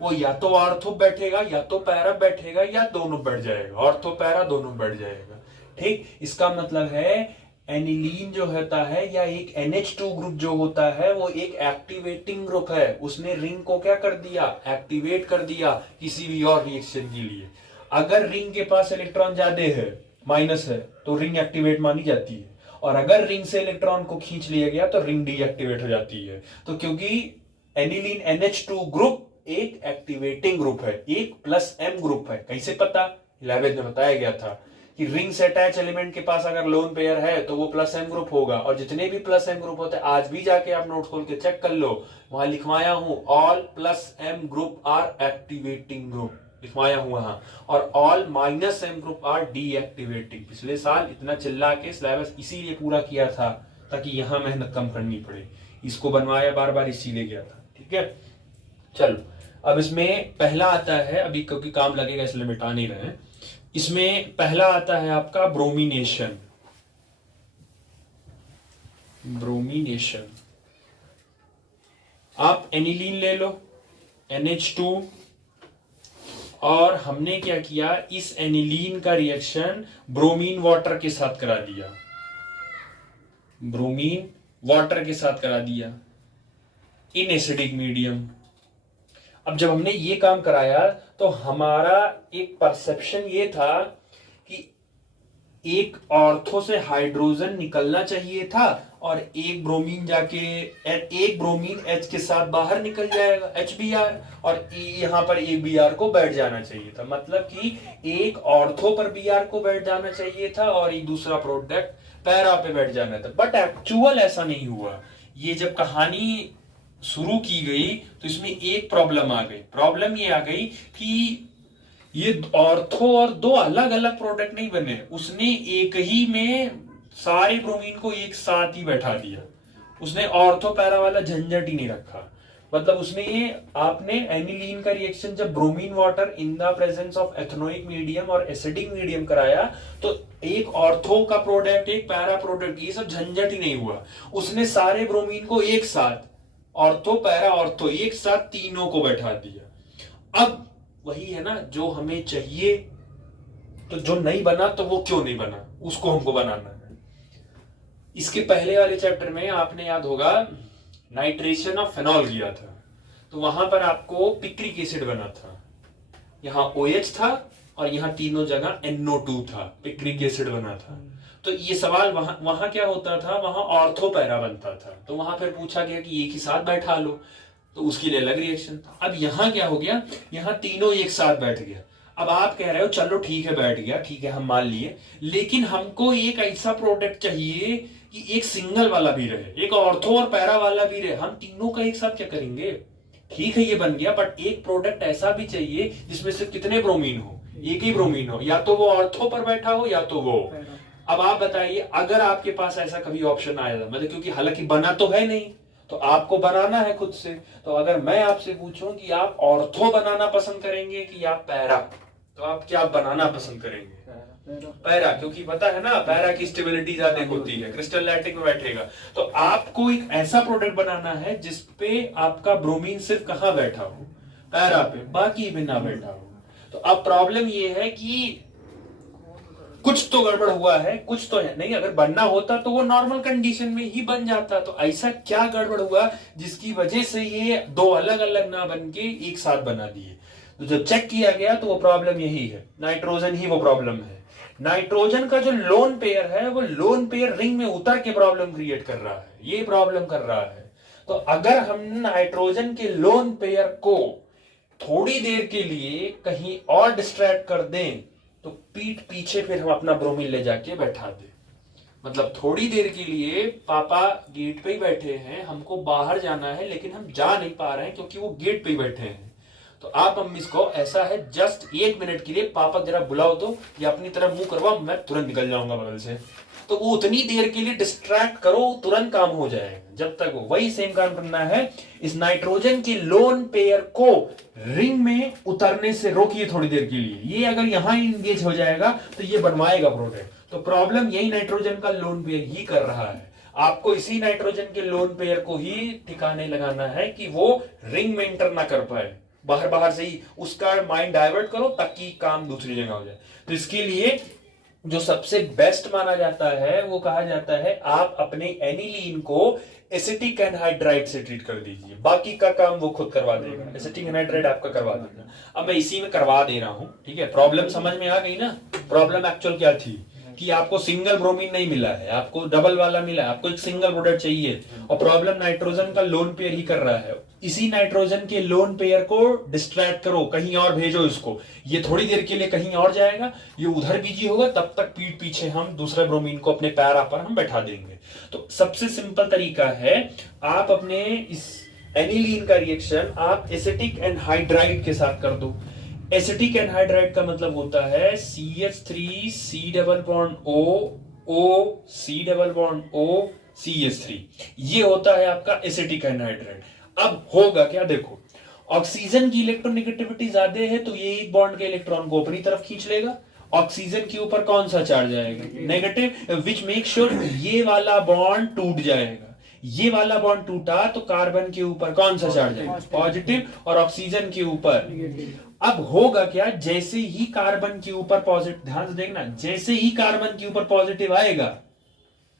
वो या तो ऑर्थो बैठेगा या तो पैरा बैठेगा या दोनों बैठ जाएगा, ऑर्थो पैरा दोनों बैठ जाएगा, ठीक। इसका मतलब है एनिलीन जो होता है या एक NH2 ग्रुप जो होता है वो एक एक्टिवेटिंग ग्रुप है, उसने रिंग को क्या कर दिया, एक्टिवेट कर दिया किसी भी और रिएक्शन के लिए। अगर रिंग के पास इलेक्ट्रॉन ज्यादा है, माइनस है, तो रिंग एक्टिवेट मानी जाती है, और अगर रिंग से इलेक्ट्रॉन को खींच लिया गया तो रिंग डीएक्टिवेट हो जाती है। तो क्योंकि एनिलीन NH2 ग्रुप एक एक्टिवेटिंग ग्रुप है, एक प्लस एम ग्रुप है। कैसे पता, 11th में बताया गया था कि रिंग से अटैच एलिमेंट के पास अगर लोन पेयर है तो वो प्लस एम ग्रुप होगा, और जितने भी प्लस एम ग्रुप होते हैं, आज भी जाके आप नोट खोल के चेक कर लो, वहां लिखवाया हूं all plus M group are activating group, लिखवाया हूं वहां, और all minus M group are deactivating. पिछले साल इतना चिल्ला के सिलेबस इसीलिए पूरा किया था ताकि यहां मेहनत कम करनी पड़े, इसको बनवाया बार बार इसीलिए गया था, ठीक है। चलो अब इसमें पहला आता है, अभी क्योंकि काम लगेगा इसलिए मिटा नहीं रहे हैं, इसमें पहला आता है आपका ब्रोमिनेशन। ब्रोमिनेशन, आप एनिलीन ले लो NH2, और हमने क्या किया, इस एनिलीन का रिएक्शन ब्रोमीन वाटर के साथ करा दिया, ब्रोमीन वाटर के साथ करा दिया इन एसिडिक मीडियम। अब जब हमने ये काम कराया तो हमारा एक परसेप्शन ये था कि एक ऑर्थो से हाइड्रोजन निकलना चाहिए था और एक ब्रोमीन जाके, एक ब्रोमीन H के साथ बाहर निकल जाएगा HBr, और यहां पर एक Br को बैठ जाना चाहिए था। मतलब कि एक ऑर्थो पर Br को बैठ जाना चाहिए था और एक दूसरा प्रोडक्ट पैरा पे बैठ जाना था, बट एक्चुअल ऐसा नहीं हुआ। ये जब कहानी शुरू की गई तो इसमें एक प्रॉब्लम आ गई। प्रॉब्लम ये आ गई कि ये ऑर्थो और दो अलग अलग प्रोडक्ट नहीं बने, उसने एक ही में सारे ब्रोमीन को एक साथ ही बैठा दिया। उसने ऑर्थो पैरा वाला झंझट ही नहीं रखा। मतलब उसने ये, आपने एनिलीन का रिएक्शन जब bromine water in the presence of ethanoic medium और एसिडिक मीडियम कराया तो एक ऑर्थो का प्रोडक्ट एक पैरा प्रोडक्ट, ये सब झंझट ही नहीं हुआ। उसने सारे ब्रोमीन को एक साथ ऑर्थो पैरा ऑर्थो एक साथ तीनों को बैठा दिया। अब वही है ना जो हमें चाहिए, तो जो नहीं बना तो वो क्यों नहीं बना, उसको हमको बनाना है। इसके पहले वाले चैप्टर में आपने याद होगा नाइट्रेशन ऑफ फेनॉल किया था, तो वहां पर आपको पिक्रिक एसिड बना था। यहां OH था और यहां तीनों जगह NO2 था, पिक्रिक एसिड बना था। तो ये सवाल वहां क्या होता था, वहां ऑर्थो पैरा बनता था, तो वहां फिर पूछा गया कि एक ही साथ बैठा लो, तो उसके लिए अलग रिएक्शन था। अब यहां क्या हो गया, यहां तीनों एक साथ बैठ गया। अब आप कह रहे हो चलो ठीक है बैठ गया, ठीक है हम मान लिए, लेकिन हमको एक ऐसा प्रोडक्ट चाहिए कि एक सिंगल वाला भी रहे, एक ऑर्थो और पैरा वाला भी रहे। हम तीनों का एक साथ क्या करेंगे, ठीक है ये बन गया, बट एक प्रोडक्ट ऐसा भी चाहिए जिसमें से कितने ब्रोमीन हो, एक ही ब्रोमीन हो, या तो वो ऑर्थो पर बैठा हो या तो वो। अब आप बताइए अगर आपके पास ऐसा कभी ऑप्शन आया, मतलब क्योंकि हालांकि बना तो है नहीं तो आपको बनाना है खुद से, तो अगर मैं आपसे पूछूं कि आप ऑर्थो बनाना पसंद करेंगे कि आप पैरा, तो आप क्या बनाना पसंद करेंगे? पैरा, क्योंकि पता है ना पैरा की स्टेबिलिटी ज्यादा होती है, क्रिस्टलैटिक में बैठेगा। तो आपको एक ऐसा प्रोडक्ट बनाना है जिसपे आपका ब्रोमीन सिर्फ कहां बैठा हो, पैरा पे, बाकी भी ना बैठा हो। तो अब प्रॉब्लम ये है कि कुछ तो गड़बड़ हुआ है, कुछ तो है नहीं। अगर बनना होता तो वो नॉर्मल कंडीशन में ही बन जाता, तो ऐसा क्या गड़बड़ हुआ जिसकी वजह से ये दो अलग अलग ना बन के एक साथ बना दिए। तो जब चेक किया गया तो वो प्रॉब्लम यही है, नाइट्रोजन ही वो प्रॉब्लम है। नाइट्रोजन का जो लोन पेयर है वो लोन पेयर रिंग में उतर के प्रॉब्लम क्रिएट कर रहा है, ये प्रॉब्लम कर रहा है। तो अगर हम नाइट्रोजन के लोन पेयर को थोड़ी देर के लिए कहीं और डिस्ट्रैक्ट कर दें तो पीठ पीछे फिर हम अपना ब्रोमीन ले जाके बैठा दें। मतलब थोड़ी देर के लिए पापा गेट पे ही बैठे हैं, हमको बाहर जाना है लेकिन हम जा नहीं पा रहे हैं क्योंकि वो गेट पे ही बैठे हैं। तो आप मम्मी को ऐसा है जस्ट 1 मिनट के लिए पापा जरा बुलाओ तो, या अपनी तरफ मुंह करवाओ, मैं तुरंत निकल जाऊंगा बगल से। तो वो उतनी देर के लिए डिस्ट्रैक्ट करो, तुरंत काम हो जाएगा। जब तक वो वही सेम काम करना है, इस नाइट्रोजन के लोन पेयर को रिंग में उतरने से रोकिए थोड़ी देर के लिए। ये अगर यहां इंगेज हो जाएगा तो ये बनवाएगा प्रोडक्ट। तो प्रॉब्लम यही नाइट्रोजन का लोन पेयर ही कर रहा है। आपको इसी नाइट्रोजन के लोन पेयर को ही ठिकाने लगाना है कि वो रिंग में इंटर ना कर पाए, बाहर बाहर से ही उसका माइंड डाइवर्ट करो ताकि काम दूसरी जगह हो जाए। तो इसके लिए जो सबसे बेस्ट माना जाता है वो कहा जाता है आप अपने एनिलीन को एसिटिक एनहाइड्राइड से ट्रीट कर दीजिए, बाकी का काम वो खुद करवा देगा। एसिटिक एनहाइड्राइड आपका करवा देगा। अब मैं इसी में करवा दे रहा हूं, ठीक है। प्रॉब्लम समझ में आ गई ना? प्रॉब्लम एक्चुअल क्या थी कि आपको सिंगल ब्रोमीन नहीं मिला है, आपको डबल वाला मिला है, आपको एक सिंगल प्रोडक्ट चाहिए, और प्रॉब्लम नाइट्रोजन का लोन पेयर ही कर रहा है। इसी नाइट्रोजन के लोन पेयर को डिस्ट्रैक्ट करो, कहीं और भेजो इसको, ये थोड़ी देर के लिए कहीं और जाएगा, ये उधर बिजी होगा, तब तक पीठ पीछे हम दूसरे ब्रोमीन को अपने पैरा पर हम बैठा देंगे। तो सबसे सिंपल तरीका है, आप अपने इस एनिलीन का रिएक्शन आप एसिटिक एनहाइड्राइड के साथ कर दो। एसिटिक एनहाइड्राइड का मतलब होता है CH3 C double bond O C double bond O CH3, ये होता है आपका एसिटिक एनहाइड्राइड। अब होगा क्या, देखो ऑक्सीजन की इलेक्ट्रोनेगेटिविटी ज्यादा है तो ये एक बॉन्ड के इलेक्ट्रॉन को अपनी तरफ खींच लेगा। ऑक्सीजन के ऊपर कौन सा चार्ज आएगा, नेगेटिव, विच मेक श्योर ये वाला बॉन्ड टूट जाएगा। ये वाला बॉन्ड टूटा तो कार्बन के ऊपर कौन सा चार्ज आएगा, पॉजिटिव, और ऑक्सीजन के ऊपर। अब होगा क्या, जैसे ही कार्बन के ऊपर पॉजिटिव, ध्यान से देखना, जैसे ही कार्बन के ऊपर पॉजिटिव आएगा,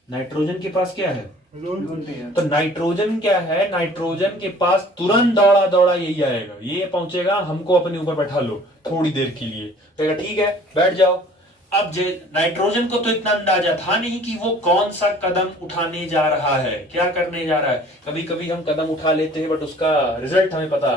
नाइट्रोजन के पास क्या है, तो नाइट्रोजन क्या है, नाइट्रोजन के पास तुरंत दौड़ा दौड़ा यही आएगा, ये पहुंचेगा, हमको अपने ऊपर बैठा लो थोड़ी देर के लिए, कहेगा ठीक है बैठ जाओ। अब नाइट्रोजन को तो इतना अंदाजा था नहीं कि वो कौन सा कदम उठाने जा रहा है, क्या करने जा रहा है। कभी कभी हम कदम उठा लेते हैं बट उसका रिजल्ट हमें पता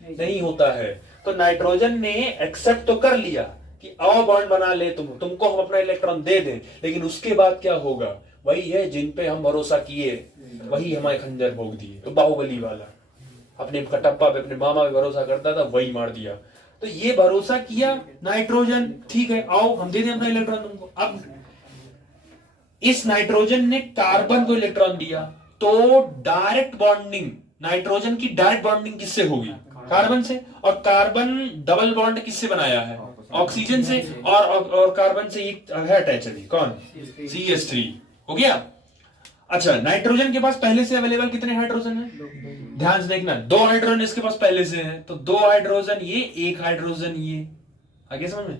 नहीं होता है। तो नाइट्रोजन ने एक्सेप्ट तो कर लिया कि आओ बॉन्ड बना ले, तुमको हम अपना इलेक्ट्रॉन दे दें, लेकिन उसके बाद क्या होगा, वही है जिन पे हम भरोसा किए, वही हमारे खंजर भोग दिए। बाहुबली वाला अपने कटप्पा पे, अपने मामा पे भरोसा करता था, वही मार दिया। तो ये भरोसा किया नाइट्रोजन, ठीक है आओ हम दे दें अपना इलेक्ट्रॉन तुमको। अब इस नाइट्रोजन ने कार्बन को इलेक्ट्रॉन दिया, तो डायरेक्ट बॉन्डिंग, नाइट्रोजन की डायरेक्ट बॉन्डिंग किससे होगी? कार्बन से। और कार्बन डबल बॉन्ड किससे बनाया है? ऑक्सीजन से। और कार्बन से एक है अटैच अभी, कौन? CH3 हो गया। अच्छा, नाइट्रोजन के पास पहले से अवेलेबल कितने हाइड्रोजन है? ध्यान से देखना, 2 हाइड्रोजन इसके पास पहले से हैं, तो 2 हाइड्रोजन ये, 1 हाइड्रोजन ये। आगे समझ में?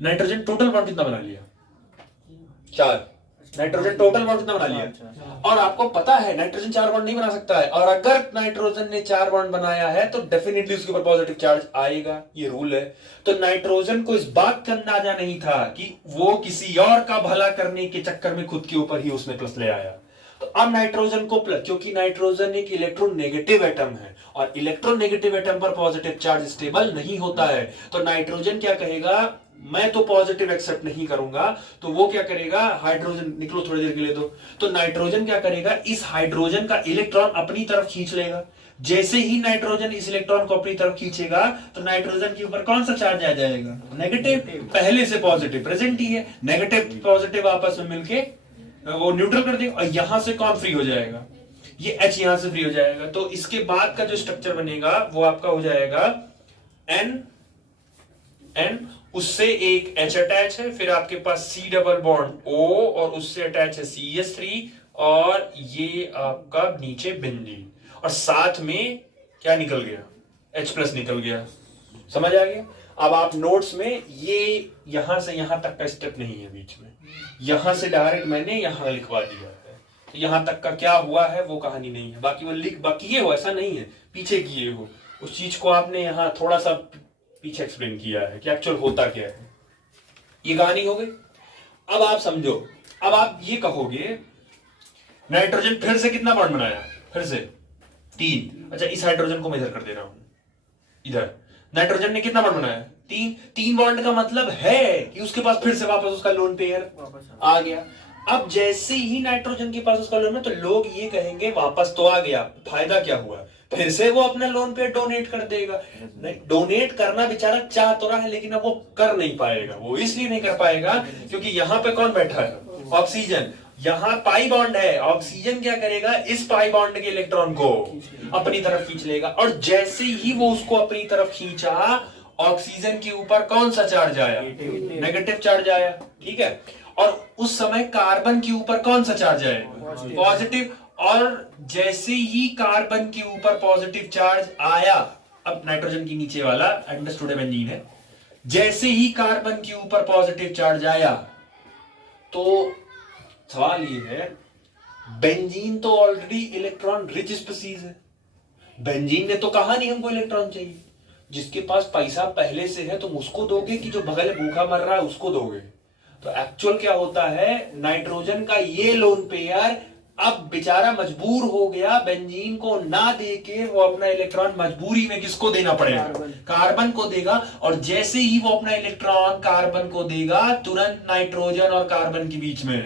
नाइट्रोजन टोटल बॉन्ड कितना बना लिया? 4। नाइट्रोजन टोटल बॉन्ड कितना बना लिया? और आपको पता है नाइट्रोजन 4 बॉन्ड नहीं बना सकता है, और अगर नाइट्रोजन ने 4 बॉन्ड बनाया है तो डेफिनेटली उसके ऊपर पॉजिटिव चार्ज आएगा, ये रूल है। तो नाइट्रोजन को इस बात का अंदाजा नहीं था कि वो किसी और का भला करने के चक्कर में खुद के ऊपर ही उसने प्लस ले आया। तो अब नाइट्रोजन को प्लस, क्योंकि नाइट्रोजन एक इलेक्ट्रोनेगेटिव एटम है और इलेक्ट्रोनेगेटिव एटम पर पॉजिटिव चार्ज स्टेबल नहीं होता है, तो नाइट्रोजन क्या कहेगा, मैं तो पॉजिटिव एक्सेप्ट नहीं करूंगा। तो वो क्या करेगा, हाइड्रोजन निकलो थोड़ी देर के लिए, तो नाइट्रोजन क्या करेगा, इस हाइड्रोजन का इलेक्ट्रॉन अपनी तरफ खींच लेगा। जैसे ही नाइट्रोजन इस इलेक्ट्रॉन को अपनी तरफ खींचेगा तो नाइट्रोजन के ऊपर कौन सा चार्ज आ जाएगा? नेगेटिव। पहले से पॉजिटिव प्रेजेंट ही है, नेगेटिव पॉजिटिव आपस में मिलके वो न्यूट्रल कर देगा, और यहां से कौन फ्री हो जाएगा? ये H यहां से फ्री हो जाएगा। तो इसके बाद का जो स्ट्रक्चर बनेगा वो आपका हो जाएगा N, उससे एक H अटैच है, फिर आपके पास C डबल बॉन्ड O, और उससे अटैच है CH3, और ये आपका नीचे बेंजीन, और साथ में क्या निकल गया? H प्लस निकल गया। समझ आ गया? अब आप नोट्स में ये यहां से यहां तक का स्टेप नहीं है बीच में, यहां से डायरेक्ट मैंने यहां लिखवा दिया है। तो यहां तक का क्या हुआ है वो कहानी नहीं है, बाकी वो लिख बाकी ये हो ऐसा नहीं है, पीछे किए हो उस चीज को आपने यहां थोड़ा सा पीछे एक्सप्लेन किया है कि एक्चुअल होता क्या है। ये कहानी हो गई। अब आप समझो, अब आप ये कहोगे नाइट्रोजन फिर से कितना बॉन्ड बनाया? फिर से 3। अच्छा, इस हाइड्रोजन को मैं इधर कर दे रहा हूं, इधर नाइट्रोजन ने कितना बॉन्ड बनाया? 3 बॉन्ड का मतलब है कि उसके पास फिर से वापस उसका लोन पेयर आ गया। अब जैसे ही नाइट्रोजन के पास उसका लोन है तो लोग ये कहेंगे वापस तो आ गया, फायदा क्या हुआ? फिर से वो अपना लोन पे डोनेट कर देगा। नहीं, डोनेट करना बेचारा चाह तो रहा है लेकिन अब वो कर नहीं पाएगा। वो इसलिए नहीं कर पाएगा क्योंकि यहां पे कौन बैठा है? ऑक्सीजन। यहां पाई बॉन्ड है, ऑक्सीजन क्या करेगा, इस पाई बॉन्ड के इलेक्ट्रॉन को अपनी तरफ खींच लेगा, और जैसे ही वो उसको अपनी तरफ खींचा ऑक्सीजन के ऊपर कौन सा चार्ज आया? नेगेटिव चार्ज आया। ठीक है, और उस समय कार्बन के ऊपर कौन सा चार्ज आया? पॉजिटिव। और जैसे ही कार्बन के ऊपर पॉजिटिव चार्ज आया, अब नाइट्रोजन के नीचे वाला अंडरस्टूड बेंजीन है, जैसे ही कार्बन के ऊपर पॉजिटिव चार्ज आया तो सवाल ये है, बेंजीन तो ऑलरेडी इलेक्ट्रॉन रिच स्पीसीज है, बेंजीन ने तो कहा नहीं हमको इलेक्ट्रॉन चाहिए। जिसके पास पैसा पहले से है तुम उसको दोगे कि जो बगल में भूखा मर रहा है उसको दोगे? तो एक्चुअल क्या होता है, नाइट्रोजन का ये लोन पेयर अब बेचारा मजबूर हो गया, बेंजीन को ना देके वो अपना इलेक्ट्रॉन मजबूरी में किसको देना पड़ेगा? कार्बन को देगा। और जैसे ही वो अपना इलेक्ट्रॉन कार्बन को देगा तुरंत नाइट्रोजन और कार्बन के बीच में,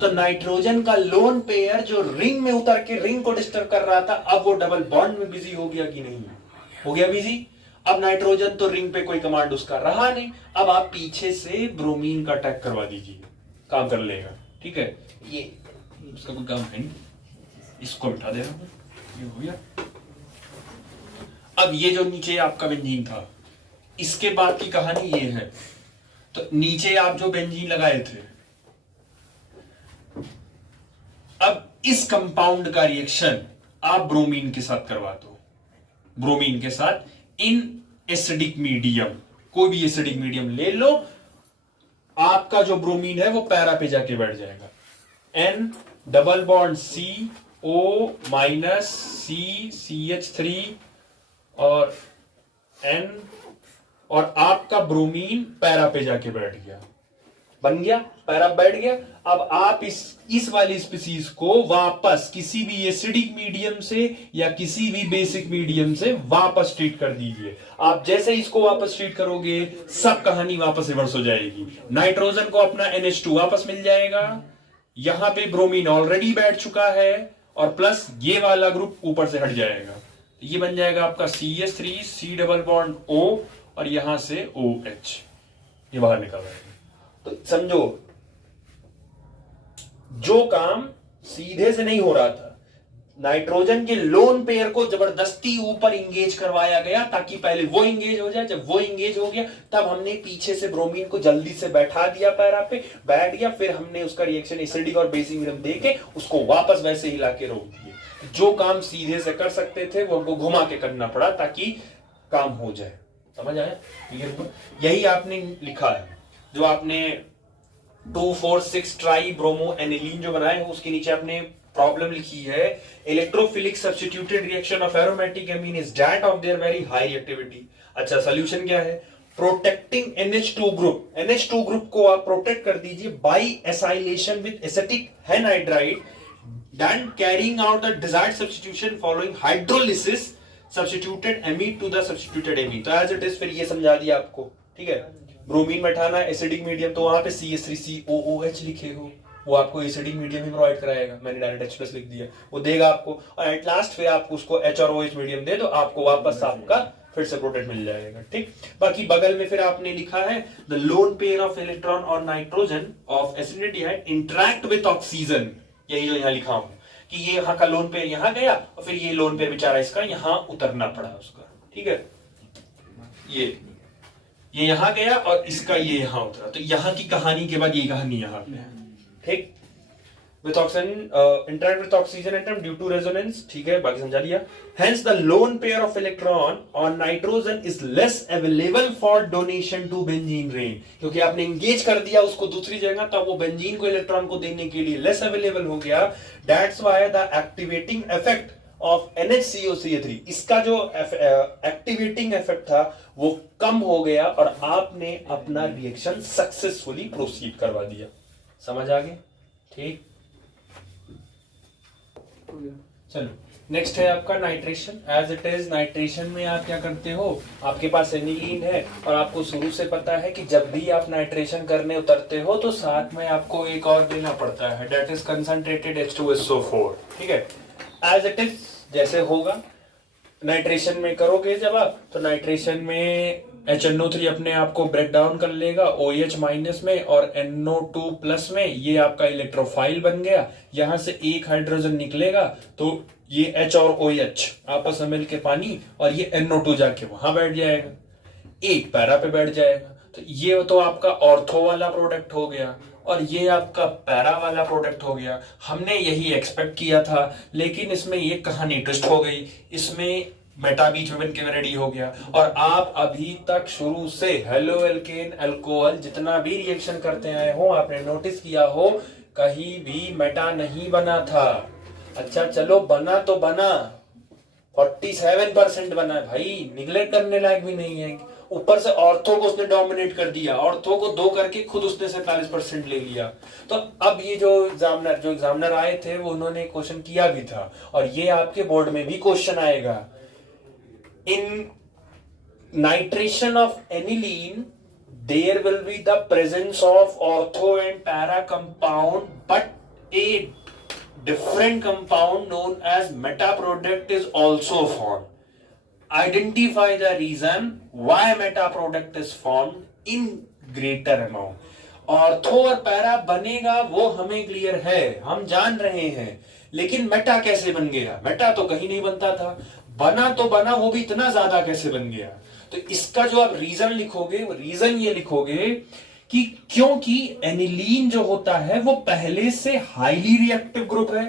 तो नाइट्रोजन का लोन पेयर जो रिंग में उतर के रिंग को डिस्टर्ब कर रहा था, अब वो डबल बॉन्ड में बिजी हो गया कि नहीं? हो गया बिजी। अब नाइट्रोजन तो रिंग पे कोई कमांड उसका रहा नहीं, अब आप पीछे से ब्रोमीन का अटैक करवा दीजिए, काम कर लेगा। ठीक है, ये उसका कोई काम है नहीं, इसको बिठा दे रहा हूं, ये हो गया। अब ये जो नीचे आपका बेंजीन था, इसके बाद की कहानी ये है। तो नीचे आप जो बेंजीन लगाए थे, अब इस कंपाउंड का रिएक्शन आप ब्रोमीन के साथ करवा दो, ब्रोमीन के साथ इन एसिडिक मीडियम, कोई भी एसिडिक मीडियम ले लो, आपका जो ब्रोमीन है वो पैरा पे जाके बैठ जाएगा। N double bond CO minus CH3 और N, और आपका ब्रोमीन पैरा पे जाके बैठ गया, बन गया, पैरा बैठ गया। अब आप इस वाली स्पीसीज को वापस किसी भी एसिडिक मीडियम से या किसी भी बेसिक मीडियम से वापस ट्रीट कर दीजिए। आप जैसे इसको वापस ट्रीट करोगे सब कहानी वापस रिवर्स हो जाएगी। नाइट्रोजन को अपना NH2 वापस मिल जाएगा, यहां पे ब्रोमीन ऑलरेडी बैठ चुका है और प्लस ये वाला ग्रुप ऊपर से हट जाएगा, ये बन जाएगा आपका CH3 C double bond O और यहां से OH, ये बाहर निकल आएगा। तो समझो जो काम सीधे से नहीं हो रहा था, नाइट्रोजन के लोन पेयर को जबरदस्ती ऊपर इंगेज करवाया गया ताकि पहले वो इंगेज हो जाए, जब वो इंगेज हो गया तब हमने पीछे से ब्रोमीन को जल्दी से बैठा दिया पैरा पे, बैठ गया, फिर हमने उसका रिएक्शन एसिडिक और बेसिक मीडियम देके उसको वापस वैसे ही लाके रोक दिए। जो काम सीधे से कर सकते थे वो हमको घुमा के करना पड़ा ताकि काम हो जाए। समझ आया? यही आपने लिखा है, जो आपने 2,4,6 ट्राई ब्रोमो एनिलीन जो बनाए हैं उसके नीचे आपने प्रॉब्लम लिखी है, electrophilic substituted reaction of aromatic amine is that of their very high reactivity. अच्छा, सॉल्यूशन क्या है? Protecting NH2 group, NH2 group को आप प्रोटेक्ट कर दीजिए by acylation with acetic anhydride, then carrying out the desired substitution following hydrolysis substituted amine to the substituted amine. तो as it is फिर ये समझा दिया आपको, ठीक है। ब्रोमीन बैठाना एसिडिक मीडियम, तो वहां पे CH3COOH लिखे हो, वो आपको एसिडिक मीडियम ही प्रोवाइड कराएगा, मैंने डायरेक्ट H+ लिख दिया, वो देगा आपको, और एट लास्ट फिर आपको उसको H और OH मीडियम दे, तो आपको वापस आपका फिर से प्रोटेक्ट मिल जाएगा, ठीक। बाकी बगल में फिर आपने लिखा है the lone pair of electron और nitrogen of acidic interact with oxygen, यही जो यहाँ लिखा हूं कि ये यहाँ का लोन पेयर यहाँ गया और फिर ये लोन पेयर बेचारा इसका यहाँ उतरना पड़ा उसका, ठीक है। ये यहाँ गया और इसका ये यहाँ उतरा, तो यहाँ की कहानी के बाद ये कहानी यहाँ पे है, ठीक। With oxygen interact with oxygen atom due to resonance, ठीक है, बाकी समझा लिया। Hence the lone pair of electron on nitrogen is less available for donation to benzene ring, क्योंकि आपने एंगेज कर दिया उसको दूसरी जगह, तो वो बेंजीन को इलेक्ट्रॉन को देने के लिए लेस अवेलेबल हो गया। That's why the activating effect of NHCOCH3, इसका जो एक्टिवेटिंग इफेक्ट था वो कम हो गया और आपने अपना रिएक्शन सक्सेसफुली प्रोसीड करवा दिया। समझ आ गए? ठीक, चलो नेक्स्ट है आपका nitration. As it is nitration में आप क्या करते हो, आपके पास एनिलीन है और आपको शुरू से पता है कि जब भी आप नाइट्रेशन करने उतरते हो तो साथ में आपको एक और देना पड़ता है, दैट इज कंसंट्रेटेड H2SO4, ठीक है। एज इट इज जैसे होगा नाइट्रेशन में करोगे जब आप, तो नाइट्रेशन में HNO3 अपने आप को ब्रेक डाउन कर लेगा OH माइनस में और NO2 प्लस में, ये आपका इलेक्ट्रोफाइल बन गया, यहां से एक हाइड्रोजन निकलेगा तो ये H और OH आपस में मिलके पानी और ये NO2 जाके वहां बैठ जाएगा, एक पैरा पे बैठ जाएगा। तो ये तो आपका ऑर्थो वाला प्रोडक्ट हो गया और ये आपका पैरा वाला प्रोडक्ट हो गया। हमने यही एक्सपेक्ट किया था, लेकिन इसमें ये कहानी ट्विस्ट हो गई, इसमें मेटा बीच में बनके रेडी हो गया और आप अभी तक शुरू से हेलो एल्केन अल्कोहल जितना भी रिएक्शन करते आए हो, आपने नोटिस किया हो कहीं भी मेटा नहीं बना था। अच्छा चलो बना तो बना, 47% बना है भाई, निगलेक्ट करने लायक भी नहीं है। ऊपर से ऑर्थो को उसने डोमिनेट कर दिया, ऑर्थो को 2 करके खुद उसने 47% ले लिया। तो अब ये जो एग्जामिनर आए थे वो उन्होंने क्वेश्चन किया भी था और ये आपके बोर्ड में भी क्वेश्चन आएगा। In nitration of aniline, there will be the presence of ortho and para compound, but a different compound known as meta product is also formed. Identify the reason why meta product is formed in greater amount. Ortho और para बनेगा वो हमें clear है, हम जान रहे हैं, लेकिन मेटा कैसे बन गया? मेटा तो कहीं नहीं बनता था, बना तो बना, वो भी इतना ज्यादा कैसे बन गया? तो इसका जो आप रीजन लिखोगे, वो रीजन ये लिखोगे कि क्योंकि एनिलीन जो होता है वो पहले से हाईली रिएक्टिव ग्रुप है,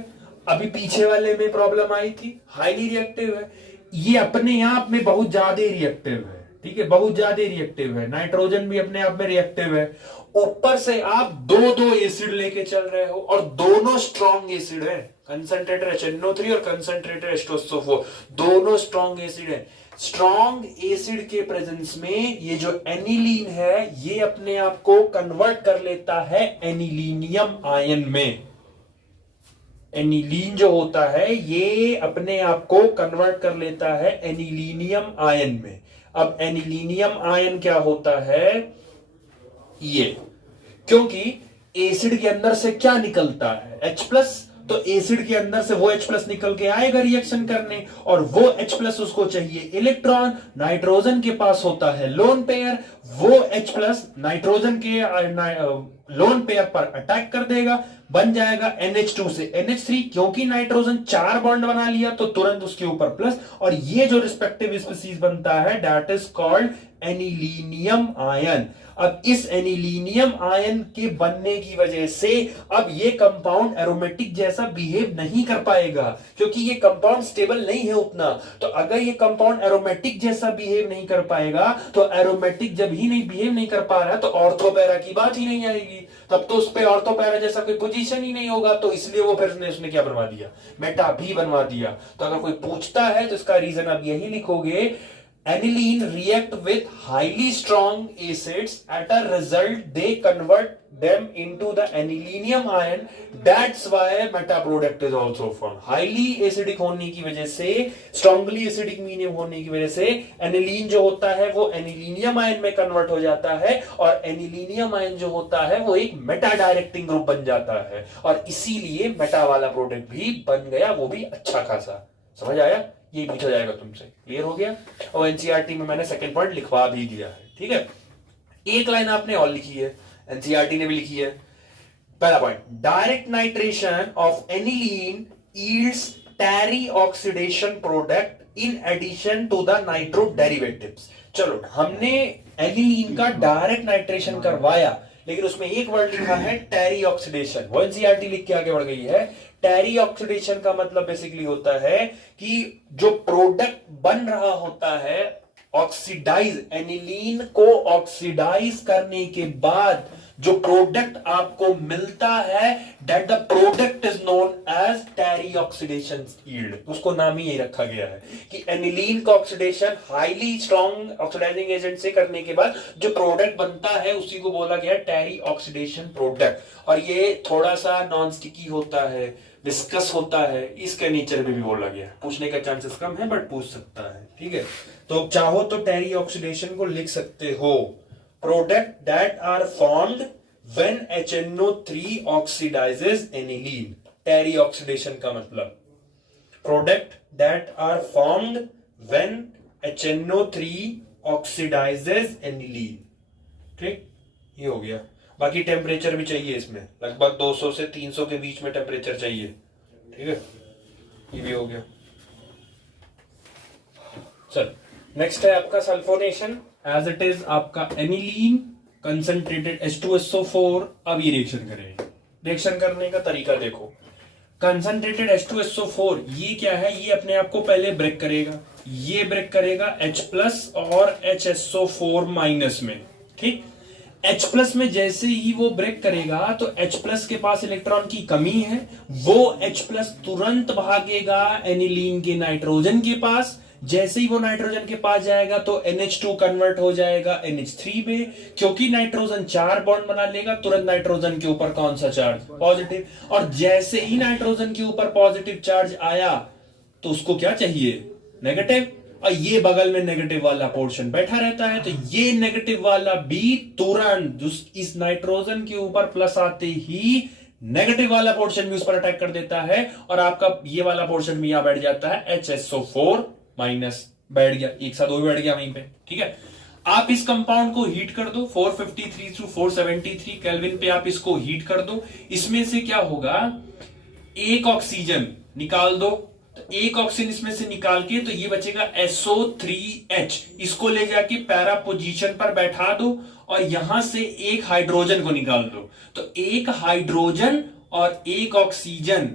अभी पीछे वाले में प्रॉब्लम आई थी, हाईली रिएक्टिव है, ये अपने आप में बहुत ज्यादा रिएक्टिव है, ठीक है, बहुत ज्यादा रिएक्टिव है। नाइट्रोजन भी अपने आप में रिएक्टिव है, ऊपर से आप दो एसिड लेके चल रहे हो और दोनों स्ट्रॉन्ग एसिड है, कंसंट्रेटेड HNO3 और कंसंट्रेटेड H2SO4, दोनों स्ट्रॉन्ग एसिड है। स्ट्रॉन्ग एसिड के प्रेजेंस में ये जो एनिलीन है ये अपने आप को कन्वर्ट कर लेता है एनिलीनियम आयन में। एनिलीन जो होता है ये अपने आप को कन्वर्ट कर लेता है एनिलीनियम आयन में। अब एनिलीनियम आयन क्या होता है? ये क्योंकि एसिड के अंदर से क्या निकलता है, H+, तो एसिड के अंदर से वो H+ निकल के आएगा रिएक्शन करने, और वो H+ उसको चाहिए इलेक्ट्रॉन, नाइट्रोजन के पास होता है लोन पेयर, वो H+ नाइट्रोजन के लोन पेयर पर अटैक कर देगा, बन जाएगा NH2 से NH3, क्योंकि नाइट्रोजन 4 बॉन्ड बना लिया तो तुरंत उसके ऊपर प्लस, और ये जो रिस्पेक्टिव स्पीसीज बनता है that is called anilinium ion. अब इस एनिलीनियम आयन के बनने की वजह से अब ये कंपाउंड एरोमेटिक जैसा बिहेव नहीं कर पाएगा, क्योंकि ये कंपाउंड स्टेबल नहीं है उतना। तो अगर ये कंपाउंड एरोमेटिक जैसा बिहेव नहीं कर पाएगा, तो एरोमेटिक जब ही नहीं बिहेव नहीं कर पा रहा है तो ऑर्थोपैरा की बात ही नहीं आएगी, तब तो उस पे ऑर्थोपैरा जैसा कोई पोजीशन ही नहीं होगा। तो इसलिए वो फिर उसने क्या बनवा दिया, मेटा भी बनवा दिया। तो अगर कोई पूछता है तो इसका रीजन आप यही लिखोगे, aniline react with highly strong acids, at a result they convert them into the anilinium ion, that's why meta product is also formed। highly acidic होने की वजह से, strongly acidic medium होने की वजह से aniline जो होता है वो anilinium ion में कन्वर्ट हो जाता है, और anilinium ion जो होता है वो एक मेटा डायरेक्टिंग ग्रुप बन जाता है, और इसीलिए मेटा वाला प्रोडक्ट भी बन गया, वो भी अच्छा खासा। समझ आया, ये पूछा जाएगा तुमसे, क्लियर हो गया। और एनसीईआरटी में मैंने सेकंड पॉइंट लिखवा भी दिया है, ठीक है। एक लाइन आपने और लिखी है, एनसीईआरटी ने भी लिखी है। पहला point, direct nitration of aniline yields tarry oxidation product in addition to the nitro derivatives. चलो, हमने एनिलीन का डायरेक्ट नाइट्रेशन करवाया, लेकिन उसमें एक वर्ड लिखा है टेरी ऑक्सीडेशन, वो एनसीईआरटी लिख के आगे बढ़ गई है। टेरी ऑक्सीडेशन का मतलब बेसिकली होता है कि जो प्रोडक्ट बन रहा होता है ऑक्सीडाइज, एनिलीन को ऑक्सीडाइज करने के बाद जो प्रोडक्ट आपको मिलता है, that the product is known as tarry oxidation yield. उसको नाम ही यही रखा गया है कि एनिलीन का oxidation highly strong oxidising agent से करने के बाद जो प्रोडक्ट बनता है उसी को बोला गया टेरी ऑक्सीडेशन प्रोडक्ट। और ये थोड़ा सा नॉन स्टिकी होता है, डिस्कस होता है, इसके नेचर में भी बोला गया। पूछने का चांसेस कम है बट पूछ सकता है, ठीक है। तो चाहो तो टेरी ऑक्सीडेशन को लिख सकते हो, product that are formed when HNO3 oxidises aniline. Tarry oxidation का मतलब product that are formed when HNO3 oxidises aniline, ठीक, ये हो गया। बाकी टेम्परेचर भी चाहिए इसमें, लगभग 200 से 300 के बीच में टेम्परेचर चाहिए, ठीक है। ये भी हो गया। चल, नेक्स्ट है आपका सल्फोनेशन। एज इट इज आपका एनिलीन कंसंट्रेटेड H2SO4। अब ये रिएक्शन करेंगे। रिएक्शन करने का तरीका देखो, कंसंट्रेटेड H2SO4 ये क्या है, ये अपने आप को पहले ब्रेक करेगा, ये ब्रेक करेगा H+ और HSO4- में, ठीक। H+ में जैसे ही वो ब्रेक करेगा तो H+ के पास इलेक्ट्रॉन की कमी है, वो H+ तुरंत भागेगा एनिलीन के नाइट्रोजन के पास। जैसे ही वो नाइट्रोजन के पास जाएगा तो NH2 कन्वर्ट हो जाएगा NH3 में, क्योंकि नाइट्रोजन 4 बॉन्ड बना लेगा, तुरंत नाइट्रोजन के ऊपर कौन सा चार्ज, पॉजिटिव। और जैसे ही नाइट्रोजन के ऊपर पॉजिटिव चार्ज आया तो उसको क्या चाहिए, नेगेटिव, और ये बगल में नेगेटिव वाला पोर्शन बैठा रहता है, तो ये नेगेटिव वाला भी तुरंत इस नाइट्रोजन के ऊपर प्लस आते ही नेगेटिव वाला पोर्शन भी उस पर अटैक कर देता है, और आपका ये वाला पोर्शन भी यहां बैठ जाता है HSO4- बैठ गया, एक साथ वो भी बैठ गया वहीं पे, ठीक है। आप इस कंपाउंड को हीट कर दो 453 से 473 केल्विन पे, आप इसको हीट कर दो। इसमें से क्या होगा, एक ऑक्सीजन निकाल दो, तो एक ऑक्सीजन इसमें से निकाल के तो ये बचेगा SO3H, इसको ले जाके पैरा पोजीशन पर बैठा दो, और यहां से एक हाइड्रोजन को निकाल दो, तो एक हाइड्रोजन और एक ऑक्सीजन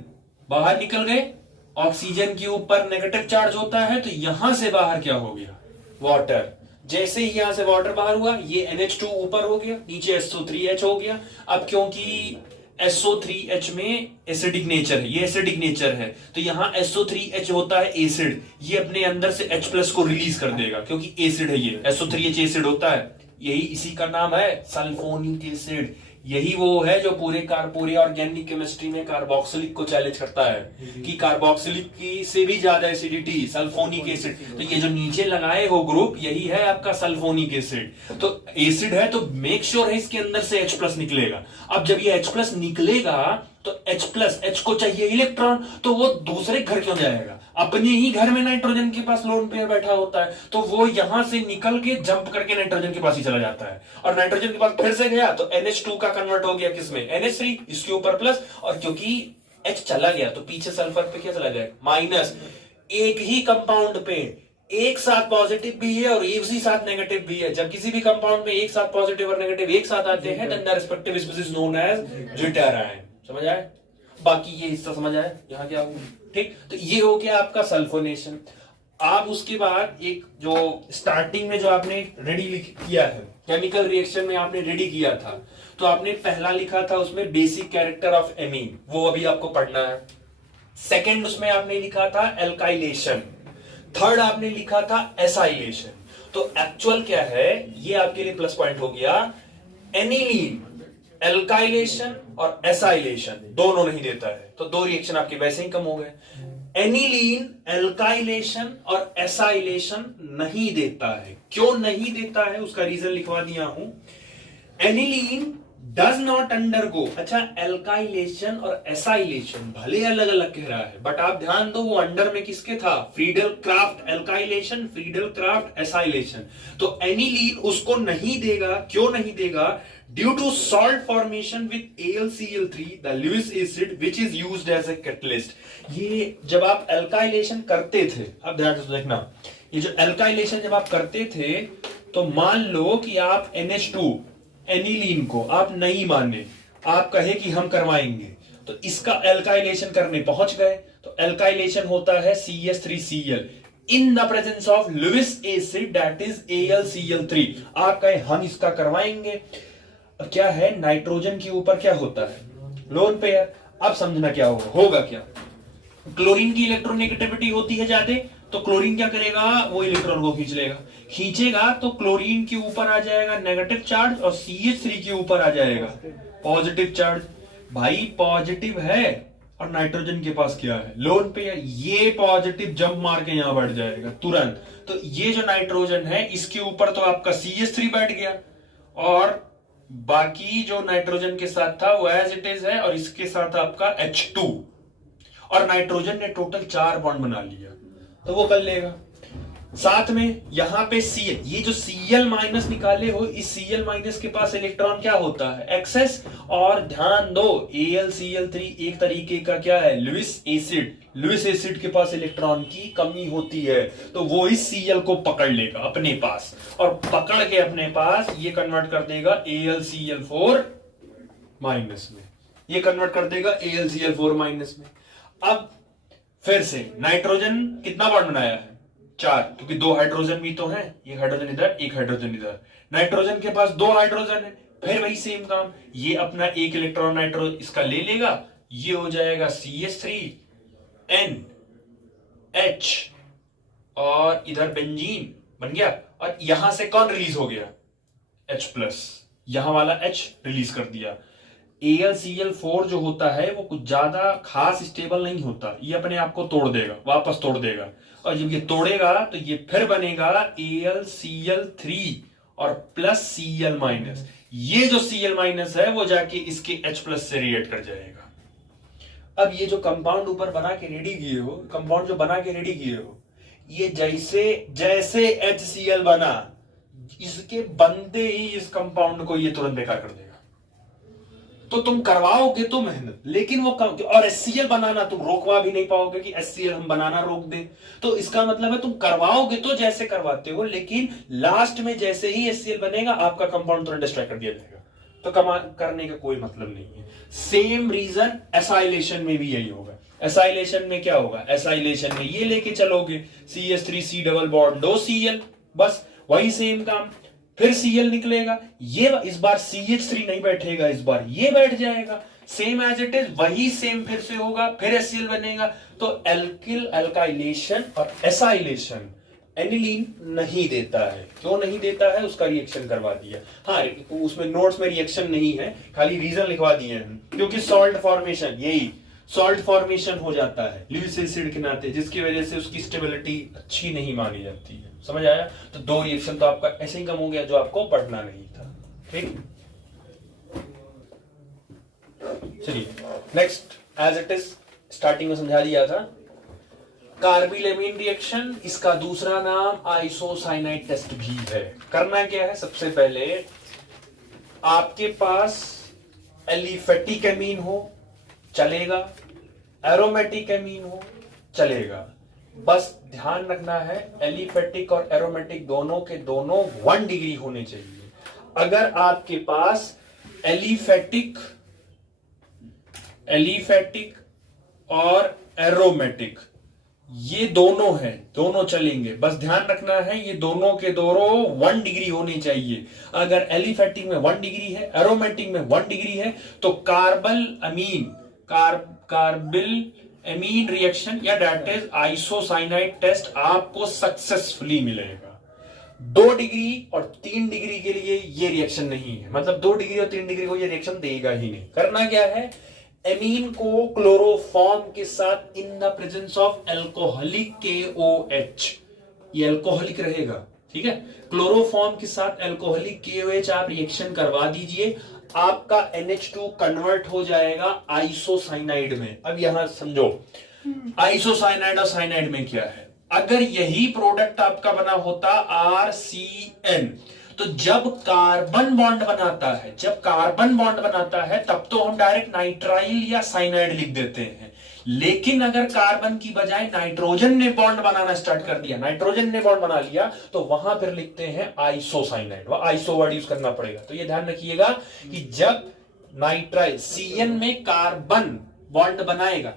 बाहर निकल गए। ऑक्सीजन के ऊपर नेगेटिव चार्ज होता है, तो यहां से बाहर क्या हो गया, वाटर। जैसे ही यहां से वाटर बाहर हुआ, ये NH2 ऊपर हो गया, नीचे SO3H हो गया। अब क्योंकि SO3H में एसिडिक नेचर है, ये एसिडिक नेचर है, तो यहां SO3H होता है एसिड, ये अपने अंदर से H+ को रिलीज कर देगा, क्योंकि एसिड है ये, SO3H एसिड होता है, यही इसी का नाम है सल्फोनिक एसिड। यही वो है जो पूरे ऑर्गेनिक केमिस्ट्री में कार्बोक्सिलिक को चैलेंज करता है कि कार्बोक्सिलिक की से भी ज्यादा एसिडिटी सल्फोनिक एसिड। तो ये जो नीचे लगाए हो ग्रुप, यही है आपका सल्फोनिक एसिड। तो एसिड है तो मेक श्योर है इसके अंदर से H+ निकलेगा। अब जब ये H+ निकलेगा तो H को चाहिए इलेक्ट्रॉन, तो वो दूसरे घर क्यों जाएगा? अपने ही घर में नाइट्रोजन के पास लोन पेयर बैठा होता है, तो वो यहां से निकल के जंप करके नाइट्रोजन के पास ही चला जाता है, और नाइट्रोजन के पास फिर से गया तो NH2 का कन्वर्ट हो गया किसमें? NH3, इसके ऊपर प्लस, और क्योंकि H चला गया तो पीछे सल्फर पे क्या चला जाएगा? माइनस। एक ही कंपाउंड पे एक साथ पॉजिटिव भी है और एक ही साथ नेगेटिव भी है। जब किसी भी कंपाउंड में एक साथ पॉजिटिव और नेगेटिव एक साथ आते हैं, then the respective species known as deuterium. समझ आए? बाकी ये हिस्सा समझ आए यहां क्या हुआ? ठीक, तो ये हो गया आपका सल्फोनेशन। आप उसके बाद एक जो स्टार्टिंग में जो आपने रेडी किया है, केमिकल रिएक्शन में आपने रेडी किया था, तो आपने पहला लिखा था उसमें बेसिक कैरेक्टर ऑफ एमीन, वो अभी आपको पढ़ना है। सेकंड उसमें आपने लिखा था एल्काइलेशन। थर्ड आपने लिखा था एसाइलेशन। तो एक्चुअल क्या है, ये आपके लिए प्लस पॉइंट हो गया। एनिलीन एल्काइलेशन और एसाइलेशन दोनों नहीं देता है, तो दो रिएक्शन आपके वैसे ही कम हो गए। एनिलीन एल्काइलेशन और एसाइलेशन नहीं देता है। क्यों नहीं देता है उसका रीजन लिखवा दिया हूं। एनिलीन डज नॉट अंडरगो, अच्छा एल्काइलेशन और एसाइलेशन भले अलग अलग कह रहा है, बट आप ध्यान दो वो अंडर में किसके था? Friedel craft alkylation, Friedel Crafts acylation. तो एनिलीन उसको नहीं देगा। क्यों नहीं देगा? Due to salt formation with AlCl3, the Lewis acid, which is used as a catalyst। ये जब आप एल्काइलेशन करते थे, अब ध्यान से देखना, ये जो एल्काइलेशन जब आप करते थे, तो मान लो कि आप NH2 एनिलीन को आप नहीं माने, आप कहे कि हम करवाएंगे, तो इसका एल्काइलेशन करने पहुंच गए, तो एल्काइलेशन होता है CH3Cl in the presence of Lewis acid, that is AlCl3। आप कहे हम इसका करवाएंगे, क्या है नाइट्रोजन के ऊपर क्या होता है? Lone pair. अब समझना क्या होगा क्या? क्लोरीन की इलेक्ट्रोनेगेटिविटी होती है ज्यादा, तो क्लोरीन क्या करेगा? वो इलेक्ट्रॉन को खींचेगा तो क्लोरीन के ऊपर आ जाएगा नेगेटिव चार्ज और CH3 के ऊपर आ जाएगा पॉजिटिव चार्ज। भाई पॉजिटिव है और नाइट्रोजन के पास क्या है? Lone pair. ये पॉजिटिव जंप मार के यहां बैठ जाएगा तुरंत। तो ये जो नाइट्रोजन है इसके ऊपर तो आपका CH3 बैठ गया, और बाकी जो नाइट्रोजन के साथ था वो एज इट इज है, और इसके साथ आपका H2, और नाइट्रोजन ने टोटल 4 बॉन्ड बना लिया, तो वो कर लेगा। साथ में यहां पे Cl, ये जो Cl माइनस निकाले हो, इस Cl माइनस के पास इलेक्ट्रॉन क्या होता है? एक्सेस। और ध्यान दो AlCl3 एक तरीके का क्या है? Lewis acid. लुईस एसिड के पास इलेक्ट्रॉन की कमी होती है, तो वो इस Cl को पकड़ लेगा अपने पास, और पकड़ के अपने पास ये कन्वर्ट कर देगा AlCl4 माइनस में, ये कन्वर्ट कर देगा AlCl4 माइनस में। अब फिर से नाइट्रोजन कितना बॉन्ड बनाया है? 4, क्योंकि 2 हाइड्रोजन भी तो हैं, एक हाइड्रोजन इधर एक हाइड्रोजन इधर। नाइट्रोजन के पास 2 हाइड्रोजन है, फिर वही सेम काम, ये अपना एक इलेक्ट्रॉन नाइट्रोजन इसका ले लेगा, ये हो जाएगा CH3NH, और इधर बेंजीन बन गया, और यहां से कौन रिलीज हो गया? H+, यहां वाला H रिलीज कर दिया। AlCl4 जो होता है वो कुछ ज्यादा खास स्टेबल नहीं होता, ये अपने आप को तोड़ देगा, वापस तोड़ देगा, और जब ये तोड़ेगा तो ये फिर बनेगा AlCl3 और प्लस Cl माइनस। ये जो Cl माइनस है वो जाके इसके H+ से रिएक्ट कर जाएगा। अब ये जो कंपाउंड ऊपर बना के रेडी किए हो, कंपाउंड जो बना के रेडी किए हो, ये जैसे HCl बना, इसके बनते ही इस कंपाउंड को ये तुरंत बेकार कर देगा। तो तुम करवाओगे तो मेहनत, लेकिन वो और HCl बनाना तुम रोकवा भी नहीं पाओगे कि HCl हम बनाना रोक दें। तो इसका मतलब है तुम करवाओगे तो जैसे करवाते हो, लेकिन लास्ट में जैसे ही HCl बनेगा आपका कंपाउंड तुरंत डिस्ट्रॉय कर दिया जाएगा, तो करने का कोई मतलब नहीं है। सेम रीजन एसाइलेशन में भी यही होगा। एसाइलेशन में क्या होगा? एसाइलेशन में ये लेके चलोगे CH3C डबल बॉन्ड 2 Cl, बस वही सेम काम, फिर Cl निकलेगा, ये इस बार CH3 नहीं बैठेगा, इस बार ये बैठ जाएगा, सेम एज इट इज, वही सेम फिर से होगा, फिर HCl बनेगा। तो एल्किल एल्काइलेशन और एसाइलेशन, एनिलीन नहीं देता है। क्यों नहीं देता है, उसका रिएक्शन करवा दिया। हाँ, उसमें नोट्स में रिएक्शन नहीं है, खाली रीजन लिखवा दिए हैं, क्योंकि सॉल्ट फॉर्मेशन, यही सॉल्ट फॉर्मेशन हो जाता है ल्यूइस एसिड के नाते, जिसकी वजह से उसकी स्टेबिलिटी अच्छी नहीं मानी जाती है। समझ आया? तो 2 रिएक्शन तो आपका ऐसे ही कम हो गया जो आपको पढ़ना नहीं था। ठीक, चलिए next, as it is starting में समझा दिया था, कार्बिलेमीन रिएक्शन, इसका दूसरा नाम आइसोसाइनाइड टेस्ट भी है। करना क्या है, सबसे पहले आपके पास एलिफेटिक एमीन हो चलेगा, एरोमेटिक एमीन हो चलेगा, बस ध्यान रखना है एलिफेटिक और एरोमेटिक दोनों के दोनों 1 डिग्री होने चाहिए। अगर आपके पास एलिफेटिक और एरोमेटिक ये दोनों हैं, दोनों चलेंगे, बस ध्यान रखना है ये दोनों के दोनों 1 डिग्री होनी चाहिए। अगर एलिफेटिक में 1 डिग्री है, एरोमेटिक में 1 डिग्री है, तो कार्बिल एमीन रिएक्शन या दैट इज आइसोसाइनाइड टेस्ट आपको सक्सेसफुली मिलेगा। 2 डिग्री और 3 डिग्री के लिए ये रिएक्शन नहीं है, मतलब 2 डिग्री और 3 डिग्री को ये रिएक्शन देगा ही नहीं। करना क्या है, एमीन को क्लोरोफॉर्म के साथ in the presence of alcoholic KOH, ये एल्कोहलिक रहेगा, ठीक है, क्लोरोफॉर्म के साथ एल्कोहलिक KOH आप रिएक्शन करवा दीजिए, आपका NH2 कन्वर्ट हो जाएगा आइसोसाइनाइड में। अब यहां समझो आइसोसाइनाइड और साइनाइड में क्या है। अगर यही प्रोडक्ट आपका बना होता RCN, तो जब कार्बन बॉन्ड बनाता है तब तो हम डायरेक्ट नाइट्राइल या साइनाइड लिख देते हैं, लेकिन अगर कार्बन की बजाय नाइट्रोजन ने बॉन्ड बनाना स्टार्ट कर दिया, नाइट्रोजन ने बॉन्ड बना लिया, तो वहां फिर लिखते हैं आइसोसाइनाइड, वह आइसो वर्ड यूज करना पड़ेगा। तो ये ध्यान रखिएगा कि जब नाइट्राइल CN में कार्बन बॉन्ड बनाएगा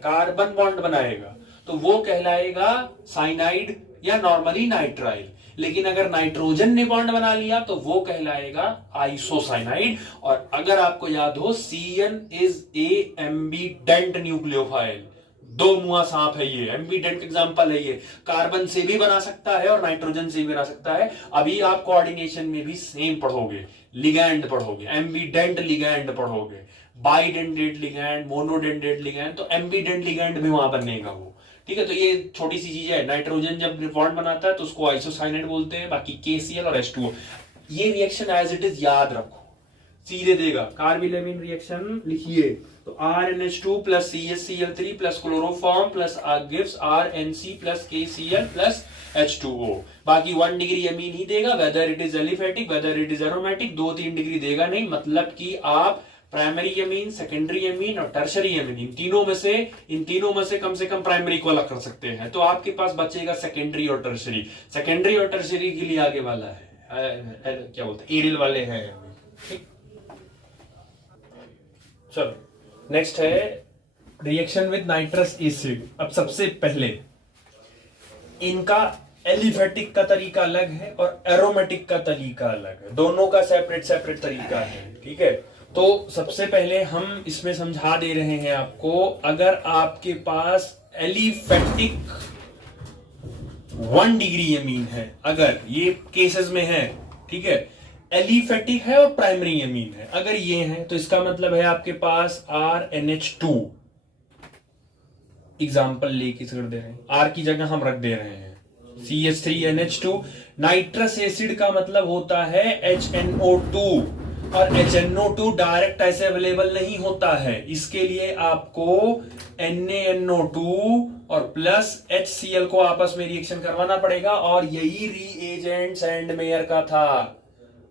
तो वो कहलाएगा साइनाइड या नॉर्मली नाइट्राइल, लेकिन अगर नाइट्रोजन ने बॉन्ड बना लिया तो वो कहलाएगा आइसोसाइनाइड। और अगर आपको याद हो, CN इज ए एम्बीडेंट न्यूक्लियोफाइल, 2 मुआ सांप है ये, एम्बीडेंट एग्जांपल है ये, कार्बन से भी बना सकता है और नाइट्रोजन से भी बना सकता है। अभी आप कोऑर्डिनेशन में भी सेम पढ़ोगे, लिगैंड पढ़ोगे, एम्बीडेंट लिगैंड पढ़ोगे, बाइडेंटेड लिगैंड, मोनोडेंटेड लिगैंड, तो एम्बीडेंट लिगैंड भी वहां बनेगा वो, ठीक है। तो ये छोटी सी चीज है, नाइट्रोजन जब बॉन्ड बनाता है तो उसको आइसोसाइनाइड बोलते हैं, बाकी KCl और H2O। ये रिएक्शन एज इट इज याद रखो, सीधे देगा। कार्बिलेमीन रिएक्शन लिखिए तो RNH2 plus CHCl3 plus chloroform plus gives RNC plus KCl plus H2O। बाकी 1 डिग्री एमीन ही देगा, whether it is aliphatic whether it is aromatic, 2-3 degree देगा नहीं। मतलब कि आप प्राइमरी एमीन, सेकेंडरी एमीन और टर्शरी एमीन, इन तीनों में से कम प्राइमरी को अलग कर सकते हैं, तो आपके पास बचेगा सेकेंडरी और टर्शरी। सेकेंडरी और टर्शरी के लिए आगे वाला है क्या बोलते हैं, एरियल वाले हैं, ठीक। चलो नेक्स्ट है रिएक्शन विद नाइट्रस एसिड। अब सबसे पहले इनका एलिफेटिक का तरीका अलग है और एरोमेटिक का तरीका अलग है, दोनों का सेपरेट तरीका है, ठीक है। तो सबसे पहले हम इसमें समझा दे रहे हैं आपको, अगर आपके पास एलिफेटिक 1 डिग्री एमीन है, अगर ये केसेस में है, ठीक है, एलिफेटिक है और प्राइमरी एमीन है, अगर ये है तो इसका मतलब है आपके पास RNH2 एग्जाम्पल लेके कर दे रहे हैं, R की जगह हम रख दे रहे हैं CH3NH2। नाइट्रस एसिड का मतलब होता है HNO2, और HNO2 डायरेक्ट ऐसे अवेलेबल नहीं होता है, इसके लिए आपको NaNO2 और प्लस HCl को आपस में रिएक्शन करवाना पड़ेगा, और यही रीएजेंट सैंडमेयर का था।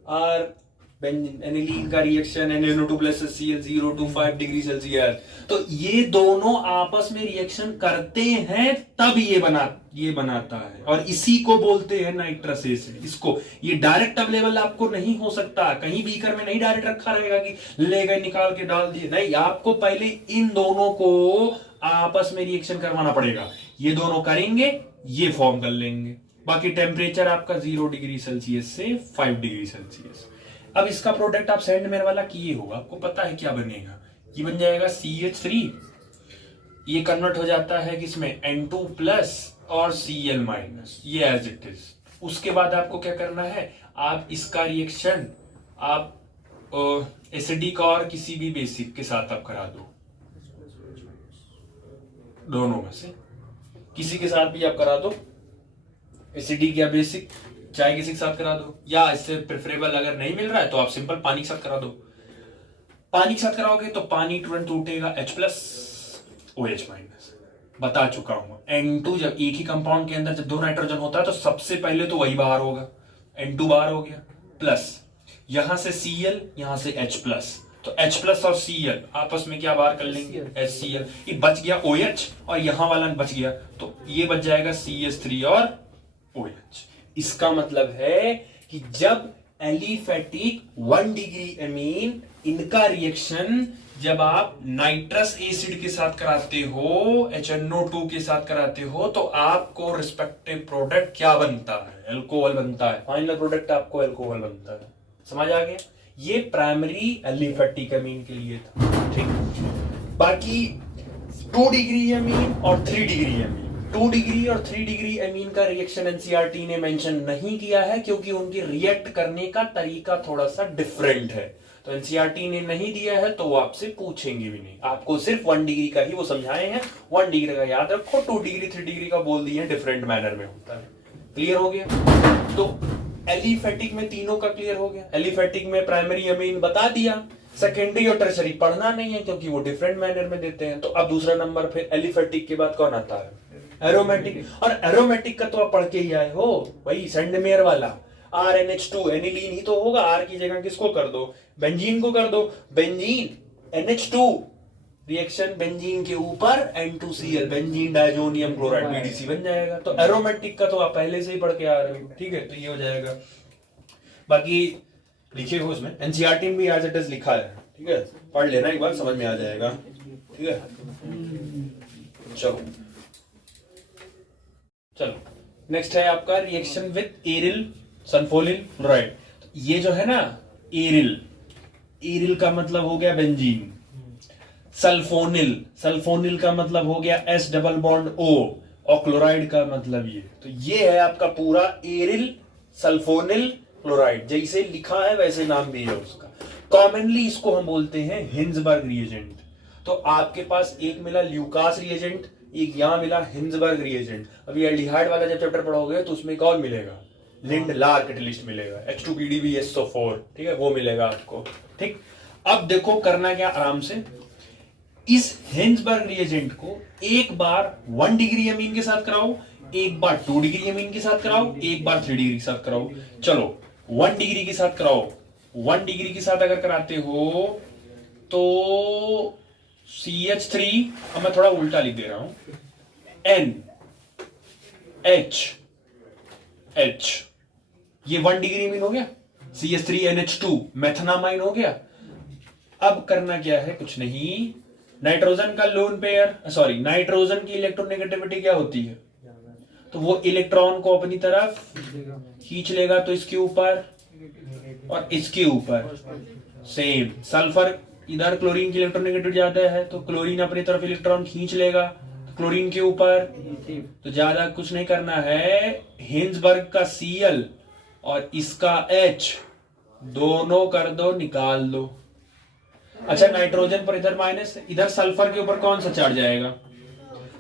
और एनिलीन का reaction NaNO2 plus HCl 0 to 5 degree Celsius, तो ये दोनों आपस में रिएक्शन करते हैं तब ये बनाता है, और इसी को बोलते हैं नाइट्रस एसिड। इसको ये डायरेक्ट अवेलेबल आपको नहीं हो सकता, कहीं बीकर में नहीं डायरेक्ट रखा रहेगा कि ले गए निकाल के डाल दिए, नहीं, आपको पहले इन दोनों को आपस में रिएक्शन करवाना पड़ेगा, ये दोनों करेंगे, ये फॉर्म कर लेंगे। बाकी टेम्परेचर आपका 0 डिग्री सेल्सियस से 5 डिग्री सेल्सियस। अब इसका प्रोडक्ट आप सैंडमेयर वाला किए होगा, आपको पता है क्या बनेगा, ये बन जाएगा CH3, ये कन्वर्ट हो जाता है किसमें, N2 प्लस और Cl माइनस, ये एज इट इज, उसके बाद आपको क्या करना है, आप इसका रिएक्शन आप एसिडिक और किसी भी बेसिक के साथ आप करा दो, दोनों में से किसी के साथ भी आप करा दो, एसिडिक या बेसिक, चाहे किसी के साथ करा दो, या इससे प्रेफरेबल अगर नहीं मिल रहा है तो आप सिंपल पानी के साथ करा दो। पानी के साथ कराओगे तो पानी तुरंत टूटेगा H प्लस OH माइनस, बता चुका हूं। N2 जब एक ही कंपाउंड के अंदर जब दो नाइट्रोजन होता है तो सबसे पहले तो वही बाहर होगा, N2 बाहर हो गया, प्लस यहां से Cl, यहां से H प्लस, तो H प्लस और Cl आपस में क्या बाहर कर लेंगे, HCl, ये बच गया OH और यहां वाला बच गया, तो ये बच जाएगा CH3 और OH। इसका मतलब है कि जब एलिफेटिक 1 डिग्री अमीन इनका रिएक्शन जब आप नाइट्रस एसिड के साथ कराते हो, HNO2 के साथ कराते हो, तो आपको रिस्पेक्टिव प्रोडक्ट क्या बनता है, अल्कोहल बनता है, फाइनल प्रोडक्ट आपको अल्कोहल बनता है। समझ आ गया? ये प्राइमरी एलिफेटिक अमीन के लिए था, ठीक। बाकी 2 डिग्री अमीन और 3 डिग्री अमीन, 2 डिग्री और 3 डिग्री अमीन का रिएक्शन एनसीईआरटी ने मेंशन नहीं किया है क्योंकि उनकी रिएक्ट करने का तरीका थोड़ा सा डिफरेंट है, तो एनसीईआरटी ने नहीं दिया है तो वो आपसे पूछेंगे भी नहीं, आपको सिर्फ 1 डिग्री का ही वो समझाए हैं, 1 डिग्री का याद रखो, 2 डिग्री 3 डिग्री का बोल दिए डिफरेंट मैनर में होता है। क्लियर हो गया? तो एलिफेटिक में तीनों का क्लियर हो गया। एलिफेटिक में प्राइमरी अमीन बता दिया, सेकेंडरी और टर्शरी पढ़ना नहीं है क्योंकि वो डिफरेंट मैनर में देते हैं। तो अब दूसरा नंबर फिर एलिफेटिक के बाद कौन आता है, एरोमेटिक, और एरोमेटिक का तो आप पढ़ के ही आए हो, वही सेंडमेयर वाला RNH2, एनिलीन ही तो होगा, R की जगह किसको कर दो, बेंजीन को कर दो, बेंजीन NH2 रिएक्शन बेंजीन के ऊपर N2Cl, benzene diazonium chloride BDC बन जाएगा। तो एरोमेटिक का तो आप पहले से ही पढ़ के आ रहे हो, ठीक है, तो ये हो जाएगा। बाकी लिखे हो उसमें, एनसीईआरटी में भी एज इट इज लिखा है, ठीक है, पढ़ लेना एक बार, समझ में आ जाएगा, ठीक है। चलो नेक्स्ट है आपका reaction with aryl sulphonyl chloride. ये जो है ना एरिल, एरिल का मतलब हो गया बेंजीन, सल्फोनिल, सल्फोनिल का मतलब हो गया S डबल बॉन्ड O, और क्लोराइड का मतलब ये, तो ये है आपका पूरा एरिल सल्फोनिल क्लोराइड, जैसे लिखा है वैसे नाम भी है उसका। कॉमनली इसको हम बोलते हैं हिंजबर्ग रिएजेंट। तो आपके पास एक मिला ल्यूकास रिएजेंट, एक यहां मिला हिंजबर्ग रिएजेंट। अभी एल्डिहाइड वाला जब चैप्टर पढ़ोगे तो उसमें कौन मिलेगा, लिंड-लार कैटलिस्ट मिलेगा, H2PDBSO4, ठीक है, वो मिलेगा आपको, ठीक। अब देखो करना क्या, आराम से इस हिंजबर्ग रिएजेंट को एक बार 1 डिग्री अमीन के साथ कराओ, एक बार 2 डिग्री अमीन के साथ कराओ, एक बार 3 डिग्री के साथ कराओ। चलो 1 डिग्री के साथ कराओ, 1 डिग्री के साथ अगर कराते हो तो CH3, अब मैं थोड़ा उल्टा लिख दे रहा हूं, NH, ये 1 डिग्री अमीन हो गया, CH3NH2 मेथनामाइन हो गया। अब करना क्या है, कुछ नहीं, नाइट्रोजन का लोन पेयर, सॉरी नाइट्रोजन की इलेक्ट्रोनेगेटिविटी क्या होती है, तो वो इलेक्ट्रॉन को अपनी तरफ खींच लेगा, तो इसके ऊपर और इसके ऊपर सेम। सल्फर इधर क्लोरीन की इलेक्ट्रोनेगेटिविटी ज्यादा है तो क्लोरीन अपनी तरफ इलेक्ट्रॉन खींच लेगा, तो क्लोरीन के ऊपर, तो ज्यादा कुछ नहीं करना है, हिंजबर्ग का Cl और इसका H दोनों कर दो, निकाल दो। अच्छा नाइट्रोजन पर इधर माइनस, इधर सल्फर के ऊपर कौन सा चार्ज जाएगा।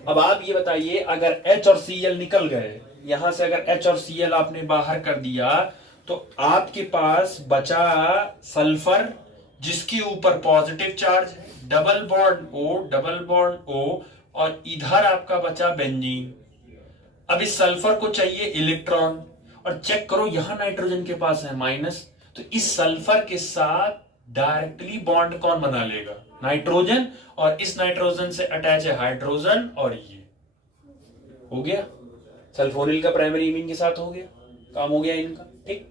अब आप ये बताइए, अगर H और Cl निकल गए, यहां से अगर H और Cl आपने बाहर कर दिया तो आपके पास बचा सल्फर जिसके ऊपर पॉजिटिव चार्ज है, डबल बॉन्ड O, और इधर आपका बचा बेंजीन। अब इस सल्फर को चाहिए इलेक्ट्रॉन, और चेक करो यहां नाइट्रोजन के पास है माइनस, तो इस सल्फर के साथ डायरेक्टली बॉन्ड कौन बना लेगा, नाइट्रोजन, और इस नाइट्रोजन से अटैच है हाइड्रोजन, और ये हो गया सल्फोनिल का प्राइमरी इमीन के साथ हो गया, काम हो गया इनका, ठीक।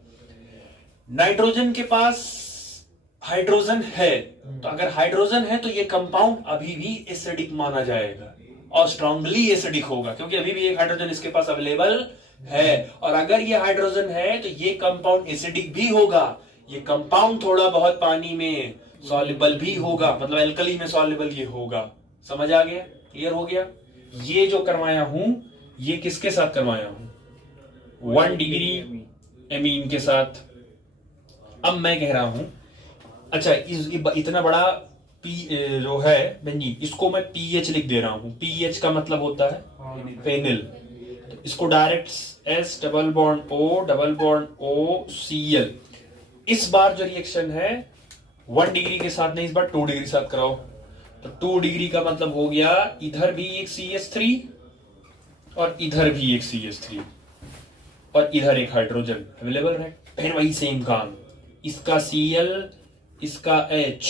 नाइट्रोजन के पास हाइड्रोजन है, तो अगर हाइड्रोजन है तो ये कंपाउंड अभी भी एसिडिक माना जाएगा और स्ट्रांगली एसिडिक होगा, क्योंकि अभी भी एक हाइड्रोजन इसके पास अवेलेबल है, और अगर ये हाइड्रोजन है तो ये कंपाउंड एसिडिक भी होगा, ये कंपाउंड थोड़ा बहुत पानी में सॉल्युबल भी होगा, मतलब एल्कली में सॉल्युबल ये होगा। समझ आ गया, क्लियर हो गया। ये जो करवाया हूं ये किसके साथ करवाया हूं, 1 डिग्री एमीन के साथ। अब मैं कह रहा हूं, अच्छा इतना बड़ा पी जो है बेंजीन, इसको मैं पीएच लिख दे रहा हूं। पीएच का मतलब होता है फेनिल। तो इसको direct S double bond O Cl। इस बार जो रिएक्शन है 1 डिग्री के साथ नहीं, इस बार 2 डिग्री साथ कराओ। तो 2 डिग्री का मतलब हो गया इधर भी एक CH3 और इधर भी एक CH3 और इधर एक हाइड्रोजन अवेलेबल है। फिर वही सेम काम, इसका Cl इसका H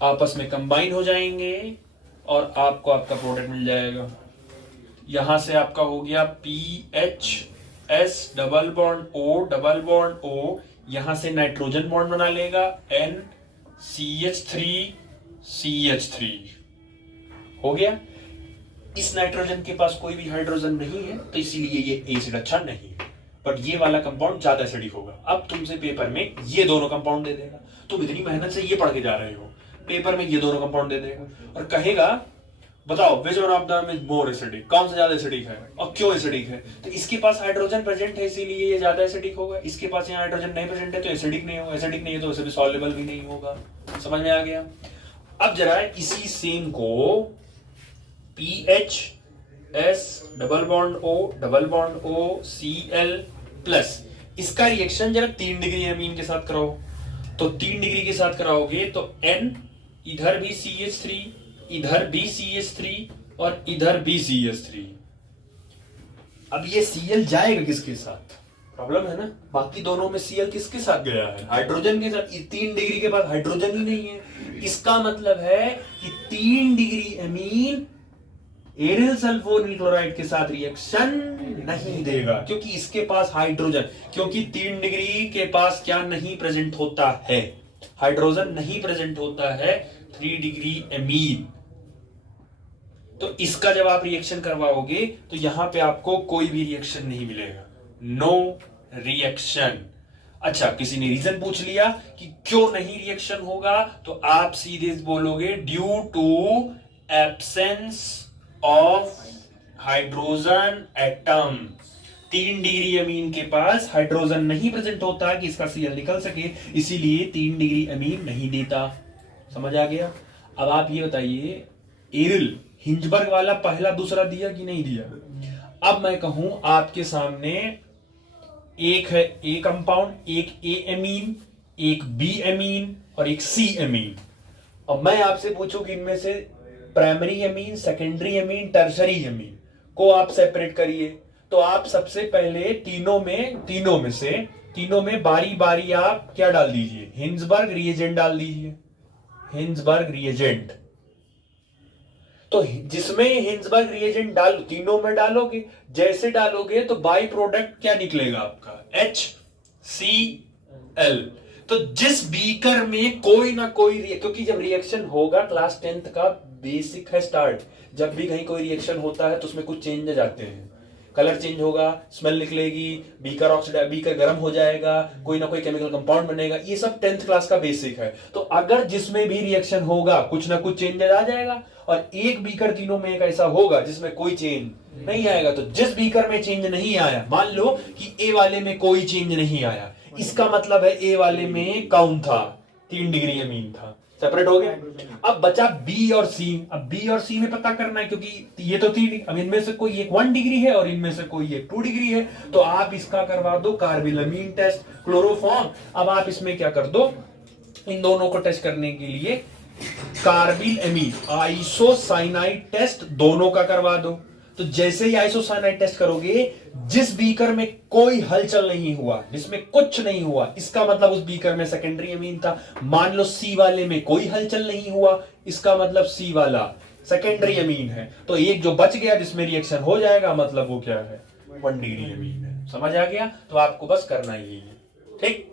आपस में कंबाइन हो जाएंगे और आपको आपका प्रोडक्ट मिल जाएगा। यहां से आपका हो गया PHS डबल बॉन्ड O, यहां से नाइट्रोजन बॉन्ड बना लेगा N CH3 हो गया। इस नाइट्रोजन के पास कोई भी हाइड्रोजन नहीं है तो इसीलिए ये एसिड अच्छा नहीं है, बट ये वाला कंपाउंड ज्यादा एसिडिक होगा। अब तुमसे पेपर में ये दोनों कंपाउंड दे देगा, तुम इतनी मेहनत से ये पढ़ के जा रहे हो, पेपर में ये दोनों कंपाउंड दे देगा और कहेगा बताओ which one of them is more acidic, कौन सा ज्यादा एसिडिक है और क्यों एसिडिक है। तो इसके पास हाइड्रोजन प्रेजेंट है इसीलिए ये ज्यादा एसिडिक होगा, इसके पास यहाँ हाइड्रोजन नहीं प्रेजेंट है तो एसिडिक नहीं होगा, एसिडिक नहीं है तो वैसे भी सॉल्युबल भी नहीं होगा। समझ में आ गया। अब जरा इसी सेम को PHS double bond O Cl plus इसका रिएक्शन जरा 3 डिग्री अमीन के साथ कराओ। तो 3 डिग्री के साथ कराओगे तो N इधर भी CH3, इधर भी CH3 और इधर भी CH3। अब ये Cl जाएगा किसके साथ, प्रॉब्लम है ना। बाकी दोनों में Cl किसके साथ गया है, हाइड्रोजन के साथ। 3 डिग्री के बाद हाइड्रोजन ही नहीं है, इसका मतलब है कि 3 डिग्री अमीन एरिल सल्फोनिल क्लोराइड के साथ रिएक्शन नहीं देगा क्योंकि इसके पास हाइड्रोजन, क्योंकि 3 डिग्री के पास क्या नहीं प्रेजेंट होता है, हाइड्रोजन नहीं प्रेजेंट होता है 3 डिग्री अमीन। तो इसका जब आप रिएक्शन करवाओगे तो यहां पे आपको कोई भी रिएक्शन नहीं मिलेगा, नो रिएक्शन। अच्छा, किसी ने रीजन पूछ लिया कि क्यों नहीं रिएक्शन होगा, तो आप सीधे बोलोगे due to absence of hydrogen atom. 3 degree amine के पास हाइड्रोजन नहीं प्रेजेंट होता कि इसका Cl निकल सके, इसीलिए 3 डिग्री अमीन नहीं देता। समझ आ गया। अब आप ये बताइए एरिल हिंजबर्ग वाला पहला दूसरा दिया कि नहीं दिया। अब मैं कहूं आपके सामने एक है ए कंपाउंड, एक ए अमीन, एक बी अमीन और एक सी अमीन। अब मैं आपसे पूछूं कि इनमें से primary amine, secondary amine, tertiary amine को आप सेपरेट करिए। तो आप सबसे पहले तीनों में बारी बारी आप क्या डाल दीजिए, हिंजबर्ग रिएजेंट डाल दीजिए, हिंजबर्ग रिएजेंट। तो जिसमें हिंजबर्ग रिएजेंट तीनों में डालोगे, जैसे डालोगे तो बाई प्रोडक्ट क्या निकलेगा आपका HCl। तो जिस बीकर में कोई ना कोई क्योंकि जब रिएक्शन होगा, क्लास 10th का बेसिक है स्टार्ट, जब भी कहीं कोई रिएक्शन होता है तो उसमें कुछ चेंजेस आते हैं, कलर चेंज होगा, स्मेल निकलेगी, बीकर गर्म हो जाएगा, कोई ना कोई केमिकल कंपाउंड बनेगा, ये सब 10th क्लास का बेसिक है। तो अगर जिसमें भी रिएक्शन होगा कुछ ना कुछ चेंजेस आ जाएगा, और एक बीकर तीनों में एक ऐसा होगा जिसमें कोई चेंज नहीं आएगा। तो जिस बीकर में चेंज नहीं आया, मान लो कि ए वाले में कोई चेंज नहीं आया, इसका मतलब है ए वाले में कौन था, 3 डिग्री अमीन था, सेपरेट हो गया। अब बचा बी और सी। अब बी और सी में पता करना है क्योंकि ये तो 3, अब इनमें से कोई एक 1 डिग्री है और इनमें से कोई एक 2 डिग्री है। तो आप इसका करवा दो कार्बिलमीन टेस्ट, क्लोरोफॉर्म। अब आप इसमें क्या कर दो, इन दोनों को टेस्ट करने के लिए कार्बिल एमीन आइसोसाइनाइड टेस्ट दोनों का करवा दो। तो जैसे ही आइसोसाइनाइड टेस्ट करोगे, जिस बीकर में कोई हलचल नहीं हुआ, जिसमें कुछ नहीं हुआ, इसका मतलब उस बीकर में सेकेंडरी अमीन था। मान लो सी वाले में कोई हलचल नहीं हुआ, इसका मतलब सी वाला सेकेंडरी अमीन है। तो एक जो बच गया जिसमें रिएक्शन हो जाएगा, मतलब वो क्या है, 1 डिग्री अमीन है। समझ आ गया। तो आपको बस करना ही है, ठीक।